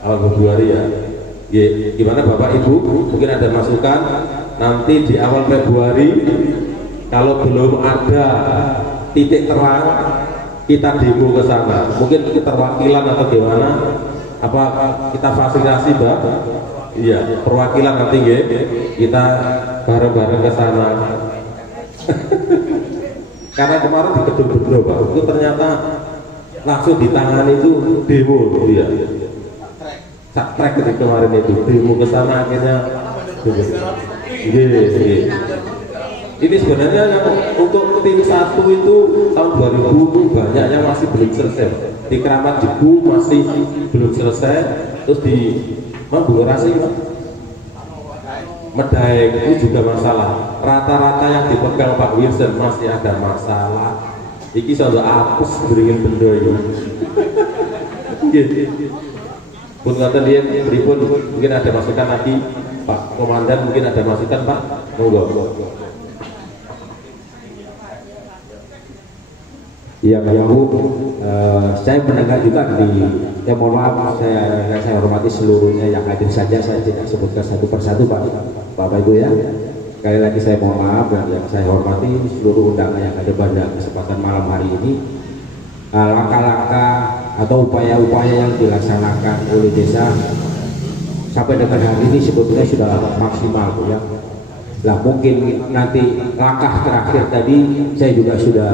Awal Februari ya. Gimana Bapak Ibu? Mungkin ada masukan nanti di awal Februari kalau belum ada titik terang kita demo ke sana. Mungkin keterwakilan atau gimana? Apa kita fasilitasi Mbak? Iya, perwakilan nanti ya. Kita bareng-bareng ke sana. Karena kemarin di Gedung Bedro Pak, itu ternyata langsung ditangani itu demo dia. Trek ketika kemarin itu demo ke sana akhirnya. Ini sebenarnya yang untuk tim 1 itu tahun 2000 banyak yang masih belum selesai. Di Keramat Jebu masih belum selesai, terus di Bungurasi Medaeng itu juga masalah. Rata-rata yang dipegang Pak Wilson masih ada masalah. Iki sudah hapus beringin benda ini. Pun kata dia beripun mungkin ada masukan lagi Pak Komandan, mungkin ada masukan Pak. Monggo. Iya Pak Yahu, saya mendengar juga ya mohon maaf saya hormati seluruhnya yang hadir saja, saya tidak sebutkan satu persatu Pak Bapak Ibu ya. sekali lagi saya mohon maaf dan yang saya hormati seluruh undangan yang ada pada kesempatan malam hari ini. Langkah-langkah atau upaya-upaya yang dilaksanakan oleh desa sampai dengan hari ini sebetulnya sudah maksimal ya. Lah mungkin nanti langkah terakhir tadi saya juga sudah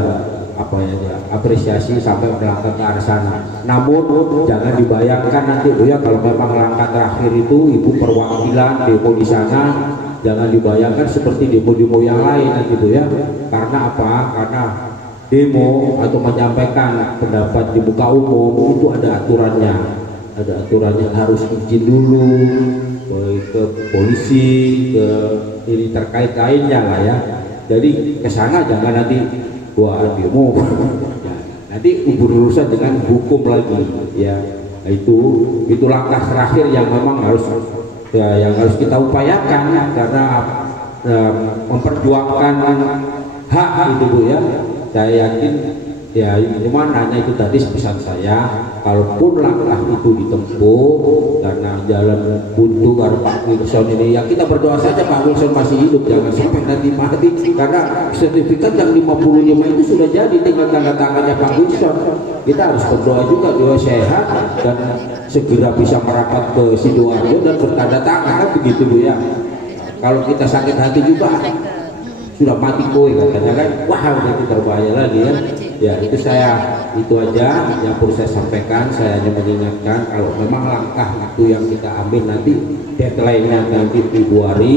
apresiasi sampai melangkah ke arah sana. Namun jangan dibayangkan nanti ya kalau memang langkah terakhir itu ibu perwakilan demo di sana, jangan dibayangkan seperti demo-demo yang lain gitu ya. Karena apa? Karena demo atau menyampaikan pendapat di muka umum itu ada aturannya. Ada aturannya, harus izin dulu ke polisi, ke ini terkait lainnya lah ya. Jadi ke sana jangan nanti gua demo nanti berurusan dengan hukum lagi ya. Itu langkah terakhir yang memang harus kita upayakan karena memperjuangkan hak itu Bu ya. Saya yakin ya cuman hanya itu tadi pesan saya, kalaupun langkah itu ditempuh karena jalan buntu karena Pak Wilson ini ya kita berdoa saja Pak Wilson masih hidup, jangan sampai nanti mati karena sertifikat yang 55 itu sudah jadi, tinggal tanda tangannya Pak Wilson. Kita harus berdoa juga dia sehat dan segera bisa merapat ke Sidoarjo dan bertanda tangan begitu Bu ya. Kalau kita sakit hati juga sudah mati kowe katanya kan, wah itu berbahaya lagi ya. Ya itu aja yang perlu saya sampaikan. Saya hanya mengingatkan kalau memang langkah itu yang kita ambil nanti deadline-nya nanti Februari,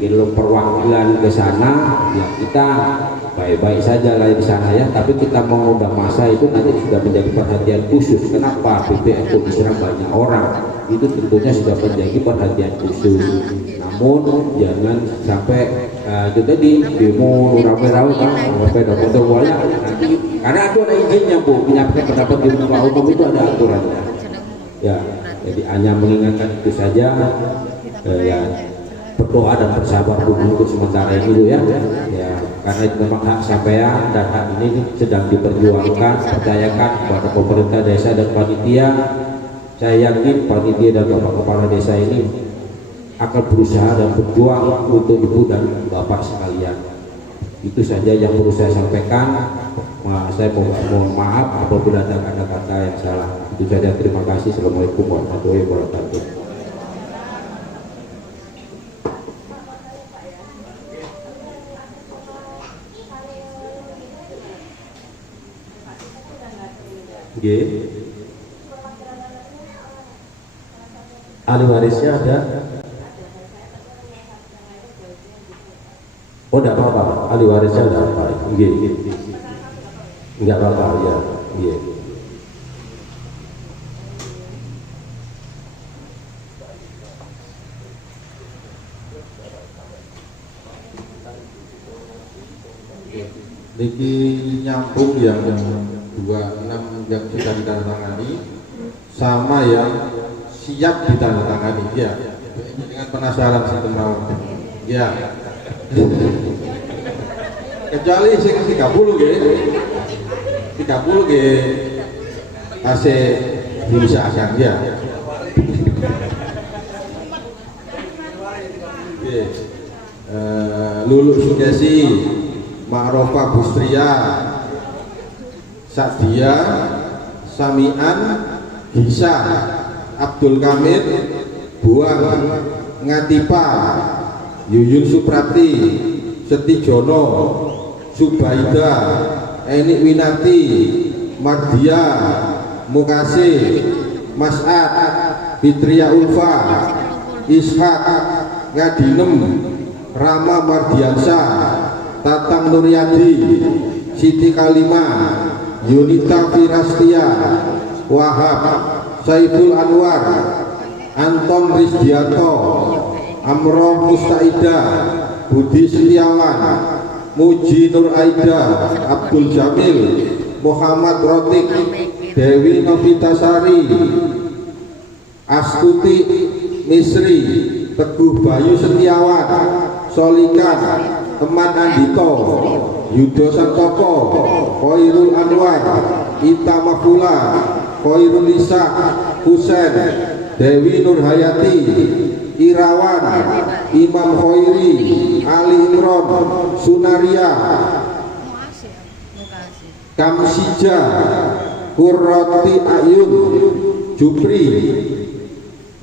kalau perwakilan ke sana ya kita baik-baik saja lah di sana ya, tapi kita mengundang masa itu nanti sudah menjadi perhatian khusus. Kenapa BPN itu diserang banyak orang, itu tentunya sudah menjadi perhatian khusus. Namun jangan sampai itu tadi demo rame-rame kan sampai dapat terwala nanti karena itu ada izinnya Bu, menyampaikan pendapat di muka umum itu ada aturannya ya. Jadi hanya mengingatkan itu saja ya, berdoa dan bersabar untuk sementara ini Bu ya. Ya karena itu memang hak sampean dan hak ini sedang diperjuangkan, percayakan kepada pemerintah desa dan panitia. Saya yakin panitia dan bapak kepala desa ini akan berusaha dan berjuang untuk ibu dan bapak sekalian. Itu saja yang perlu saya sampaikan. Saya mohon maaf apabila ada kata-kata yang salah. Itu saja, terima kasih. Assalamualaikum warahmatullahi wabarakatuh. Ahli warisnya ada? Oh tidak apa-apa, ahli warisnya tidak apa-apa. Enggak apa-apa ya. Niki nyambung yang 26 yang sudah ditandatangani sama yang siap ditandatangani ya. Dengan penasaran sih mau ya. Kecuali sing 30 nggih. 30 nggih masih diusahakan ya. Nggih. Lulu Sugesi, Ma'rofa Bustria, Sadia, Samian, Gisa, Abdul Kamil, Buang, Ngatipa, Yuyun Suprati, Setijono, Subaida, Enik Winati, Mardia, Mukasi, Mas'ad, Fitria Ulfa, Ishak, Ngadinem, Rama Mardiansa, Tatang Nuryadi, Siti Kalima, Yunita Firastia, Wahab, Saiful Anwar, Anton Rizdianto, Amroh Mustaida, Budi Setiawan, Muji Nur Aida, Abdul Jamil, Muhammad Rotik, Dewi Novitasari, Astuti Misri, Teguh Bayu Setiawan, Solikan, Teman Andito, Yudo Santoko, Khairul Anwar, Ita Makula, Khairul Nisa, Husen, Dewi Nurhayati, Irawan, Imam Khairi, Ali Imron, Sunaria, Kamsija, Qurrati Ayun, Jupri,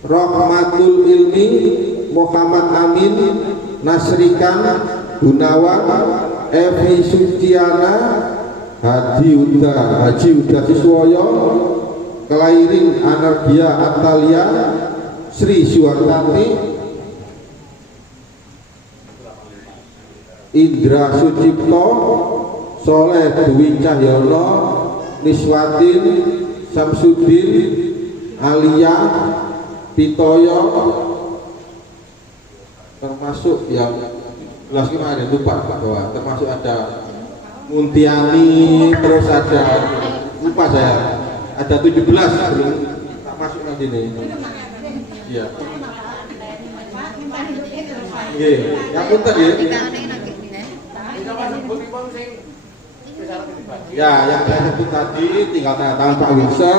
Rahmatul Ilmi, Muhammad Amin, Nasrikan, Gunawan, Evi Suciana, Haji Uda Siswoyo, Kelairin Anargia Atalia, Sri Suwartati, Indra Sucipto, Soleh Dwi Cahyono, Niswatin, Samsudin, Alia, Pitoyo, termasuk yang kelas kemarin lupa bahwa termasuk ada Muntiani, terus ada lupa saya ada 17 belum tak masuk lagi nih. Iya. Iya, yang punten ya. Ya, yang saya tadi tinggal tanda tangan Pak Wilson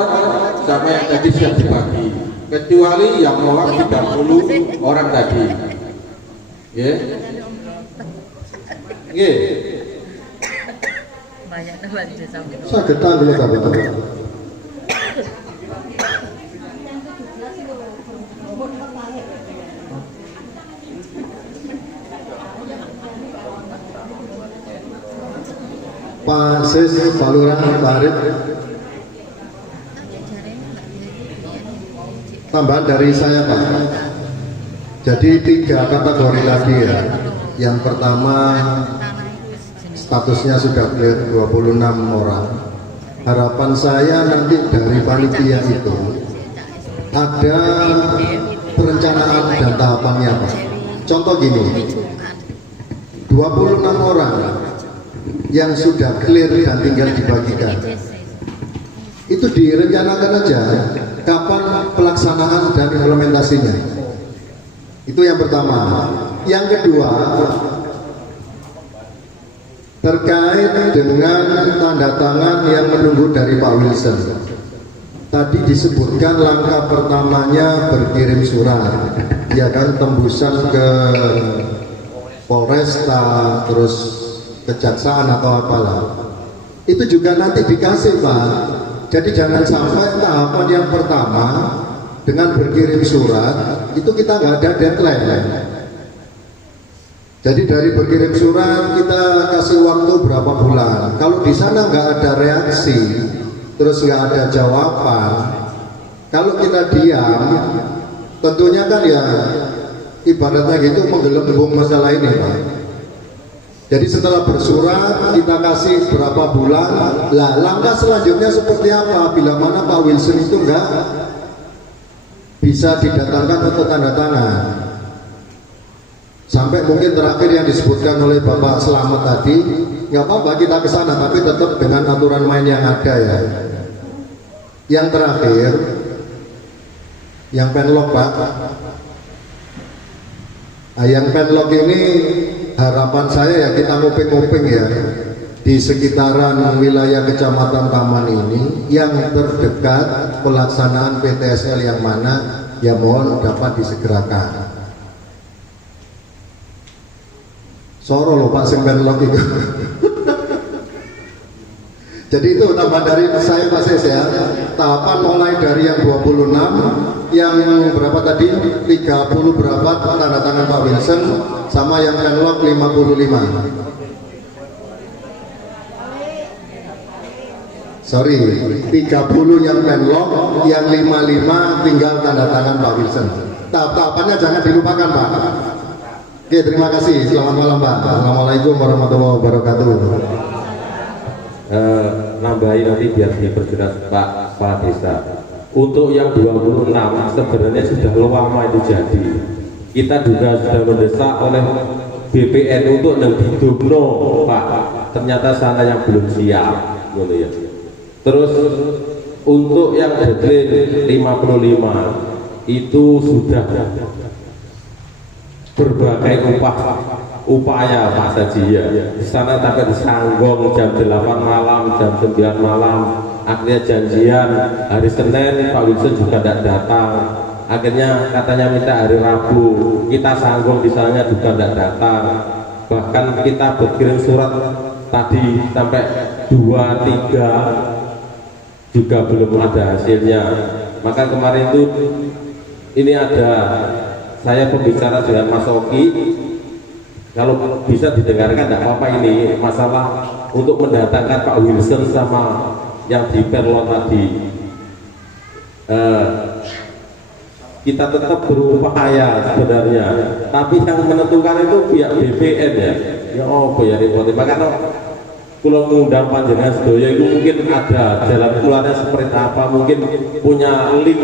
sama yang tadi siap dibagi. Kecuali yang nolak 30 orang tadi. Ya. Iya. Saya getah dulu kabar. Pak Sis, Pak Lurah, Pak Arif. Tambahan dari saya Pak. Jadi 3 kategori lagi ya. Yang pertama statusnya sudah clear 26 orang. Harapan saya nanti dari panitia itu ada perencanaan dan tahapannya Pak. Contoh gini, 26 orang yang sudah clear dan tinggal dibagikan, itu direncanakan aja kapan pelaksanaan dan implementasinya. Itu yang pertama. Yang kedua, terkait dengan tanda tangan yang menunggu dari Pak Wilson. Tadi disebutkan langkah pertamanya berkirim surat, ya kan, tembusan ke Polresta, terus kejaksaan atau apalah. Itu juga nanti dikasih Pak. Jadi jangan sampai tahapan yang pertama dengan berkirim surat itu kita nggak ada deadline. Jadi dari berkirim surat kita kasih waktu berapa bulan. Kalau di sana nggak ada reaksi, terus nggak ada jawaban, kalau kita diam, tentunya kan ya ibaratnya gitu menggelembung masalah ini Pak. Jadi setelah bersurat kita kasih berapa bulan, lah langkah selanjutnya seperti apa bila mana Pak Wilson itu nggak bisa didatangkan untuk tanda tangan. Sampai mungkin terakhir yang disebutkan oleh Bapak Selamat tadi, nggak apa-apa kita ke sana, tapi tetap dengan aturan main yang ada ya. Yang terakhir, yang penlock Pak. Nah, yang penlock ini harapan saya ya kita nguping-nguping ya di sekitaran wilayah Kecamatan Taman ini yang terdekat pelaksanaan PTSL yang mana ya mohon dapat disegerakan. Soro loh Pak sing penlock itu. Jadi itu tambah dari saya Pak Sis ya. Tahapan mulai dari yang 26, yang berapa tadi? 30 berapa tanda tangan Pak Wilson, sama yang penlock 55. Sorry, 30 yang penlock, yang 55 tinggal tanda tangan Pak Wilson. Tahapannya jangan dilupakan Pak. Oke, terima kasih. Selamat malam Pak. Assalamualaikum warahmatullahi wabarakatuh. Nambahin nanti biar diperjelas Pak Kepala Desa. Untuk yang 26 sebenarnya sudah lama itu jadi. Kita juga sudah mendesak oleh BPN untuk hidupno Pak. Ternyata sana yang belum siap, gitu ya. Terus untuk yang deadline 55 itu sudah berbagai upaya Pak Saji ya. Di sana sampai disanggong jam 8 malam, jam 9 malam. Akhirnya janjian hari Senin Pak Wilson juga tidak datang. akhirnya katanya minta hari Rabu, kita sanggup misalnya juga tidak datang, bahkan kita berkirim surat tadi sampai 2-3 juga belum ada hasilnya. Maka kemarin itu ini ada saya pembicara dengan Mas Oki, kalau bisa didengarkan tidak apa-apa, ini masalah untuk mendatangkan Pak Wilson sama yang di Perlon tadi. Kita tetap berupaya sebenarnya, tapi yang menentukan itu pihak BPN ya. Ya oh ya repot. Makanya kalau mengundang panjenengan sedoyo itu mungkin ada jalan keluarnya seperti apa, mungkin punya link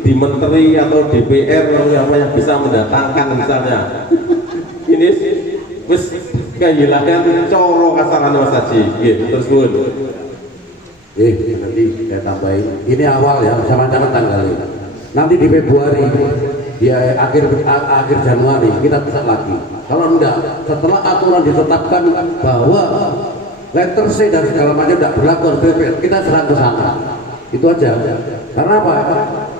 di menteri atau DPR yang bisa mendatangkan misalnya. Ini wis kehilangan coro kasaran Mas Haji. Terus pun. Nanti saya tambahin. Ini awal ya, sama jangan tanggalnya. Nanti di Februari, di akhir Januari kita bisa lagi. Kalau enggak, setelah aturan ditetapkan bahwa letter C dan segala macam tidak berlaku kita serang ke sana. Itu aja. Karena apa?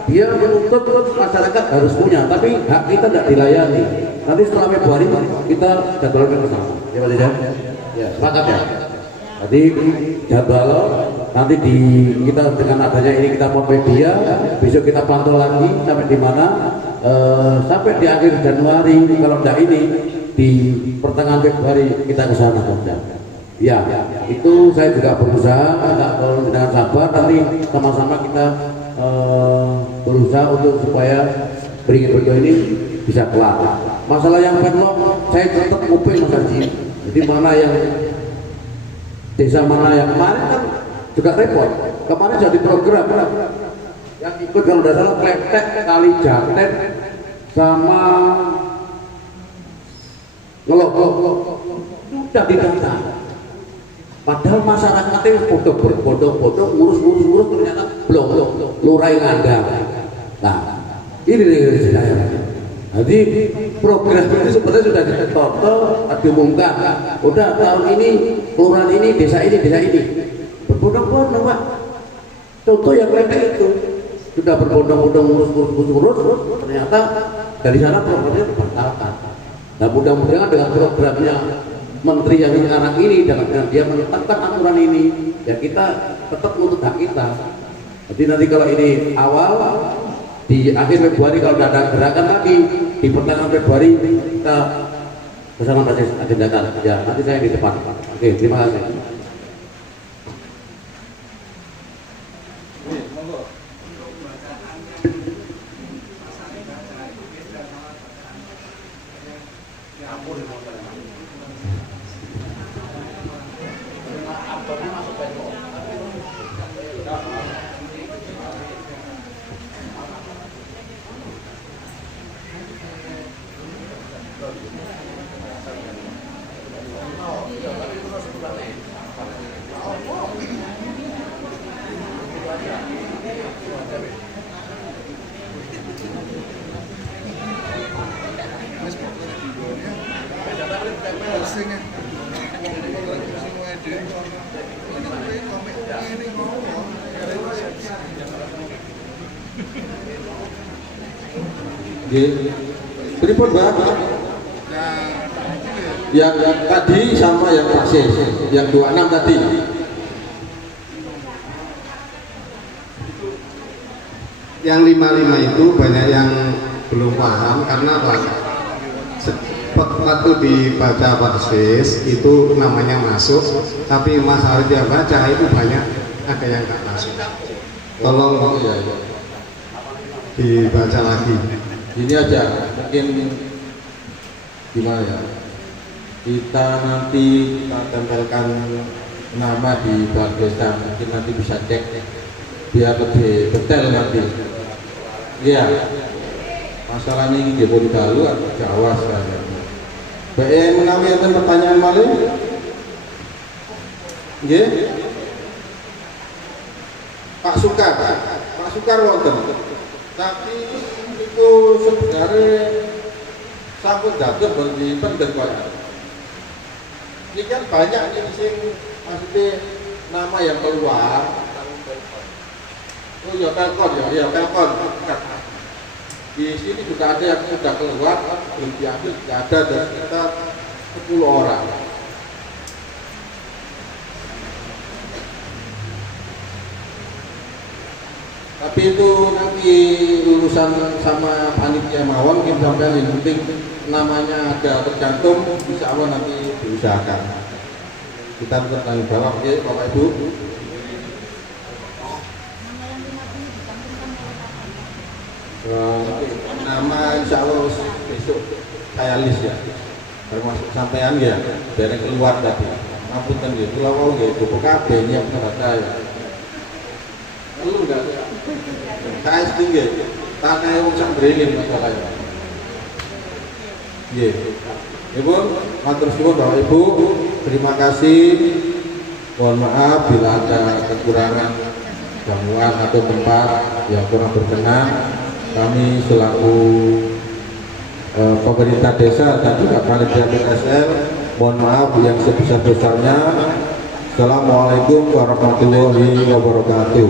Dia menuntut masyarakat harus punya, tapi hak kita tidak dilayani. Nanti setelah Februari kita jadwalkan ke sana. Ya Pak Jajan? Ya, sepakat ya. Jadi jadwal nanti kita dengan adanya ini kita mau media, besok kita pantau lagi sampai di mana, sampai di akhir Januari, kalau tidak ini di pertengahan Februari kita ke sana saja. Ya, itu saya juga berusaha, kalau dengan sabar nanti sama-sama kita berusaha untuk supaya beringin ini bisa kelar. Masalah yang Perlon saya tetap nguping Mas Haji. Jadi mana yang desa mana yang kemarin kan juga repot. Kemarin jadi program yang ikut kalau tidak salah Kletek, Kali Jatet sama Ngelok sudah didata. Padahal masyarakat itu bodoh-bodoh ngurus ternyata belum lurai ngandang. Nah ini saya. Jadi program itu sebenarnya sudah ditotal, diumumkan. Udah tahun ini kelurahan ini, desa ini, berbondong-bondong Pak. Contoh yang lainnya itu sudah berbondong-bondong ngurus, ternyata dari sana programnya dibatalkan. Nah mudah-mudahan dengan programnya Menteri yang sekarang ini dengan dia menetapkan aturan ini, ya kita tetap menuntut hak kita. Jadi nanti kalau ini awal di akhir Februari kalau tidak ada gerakan lagi di pertengahan Februari kita bersama masih agendakan. Ya nanti saya di depan. Oke, terima kasih. Pripun Mbak? Yang tadi sama yang persis, yang 26 tadi. Yang 55 itu banyak yang belum paham karena apa? Waktu dibaca persis itu namanya masuk, tapi masalah dia baca itu banyak ada yang nggak masuk. Tolong dibaca lagi. Ini aja, mungkin gimana ya? Kita nanti tempelkan nama di desa, mungkin nanti bisa cek biar lebih detail nanti. Iya, masalah ini dia boleh dalu atau Jawa saja. Baik, mengambil pertanyaan maling. Iya, Pak Sukar wonten. Tapi itu sebenarnya sambut datuk bagi pendengar. Ini kan banyak ini sing maksudnya nama yang keluar. Oh ya Telkom ya Telkom. Di sini juga ada yang sudah keluar, belum diambil, tidak ada, dan sekitar 10 orang. Tapi itu nanti urusan sama panitia mawon, kita sampai yang penting namanya ada tercantum, insya Allah nanti diusahakan. Kita tentang bawah, ya Bapak Ibu. Nama insya Allah besok saya list ya, termasuk sampean ya, dari keluar tadi. Ampun kan gitu, kalau mau gitu, kabehnya benar saya. Lu enggak? Saya setinggi, tanah yang usah berilin masalahnya. Iya, Ibu, matur suwun Bapak Ibu, terima kasih. Mohon maaf bila ada kekurangan gangguan atau tempat yang kurang berkenan. Kami selaku pemerintah desa dan juga panitia PSL, mohon maaf yang sebesar-besarnya. Assalamualaikum warahmatullahi wabarakatuh.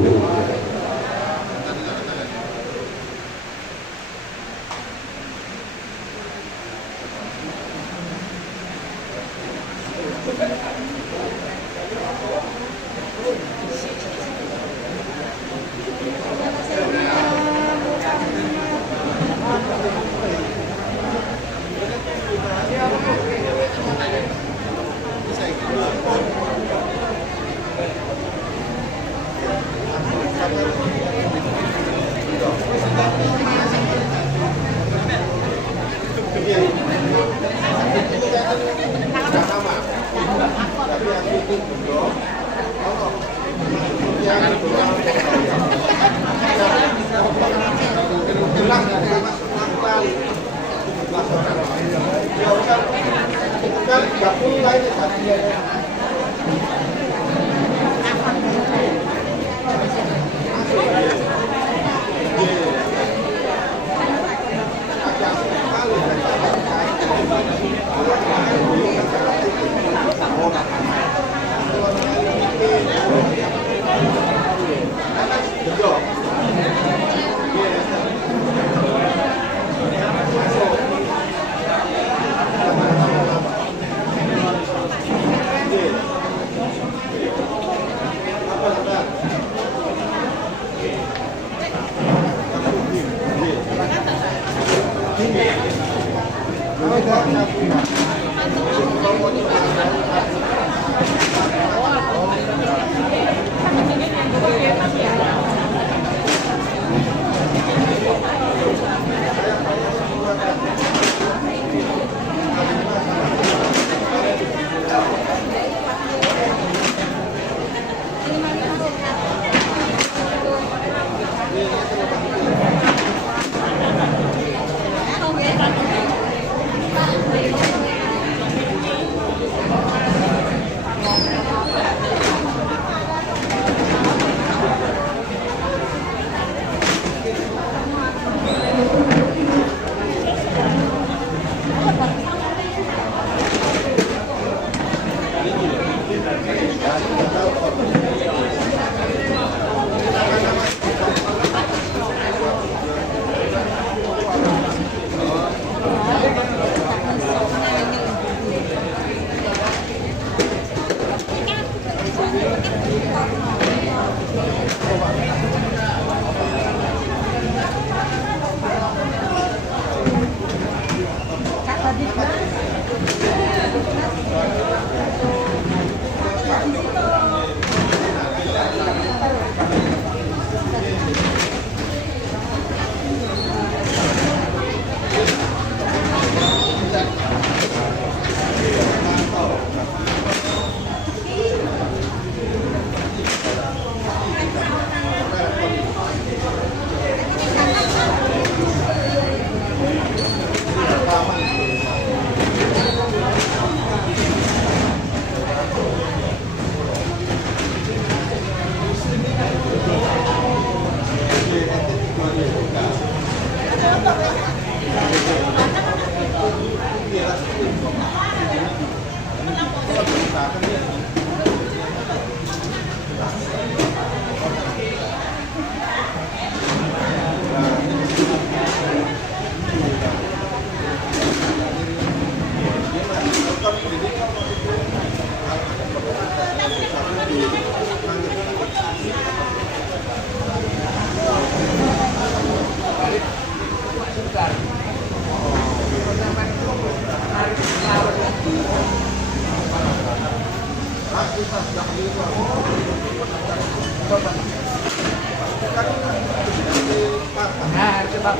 Nah, cepat.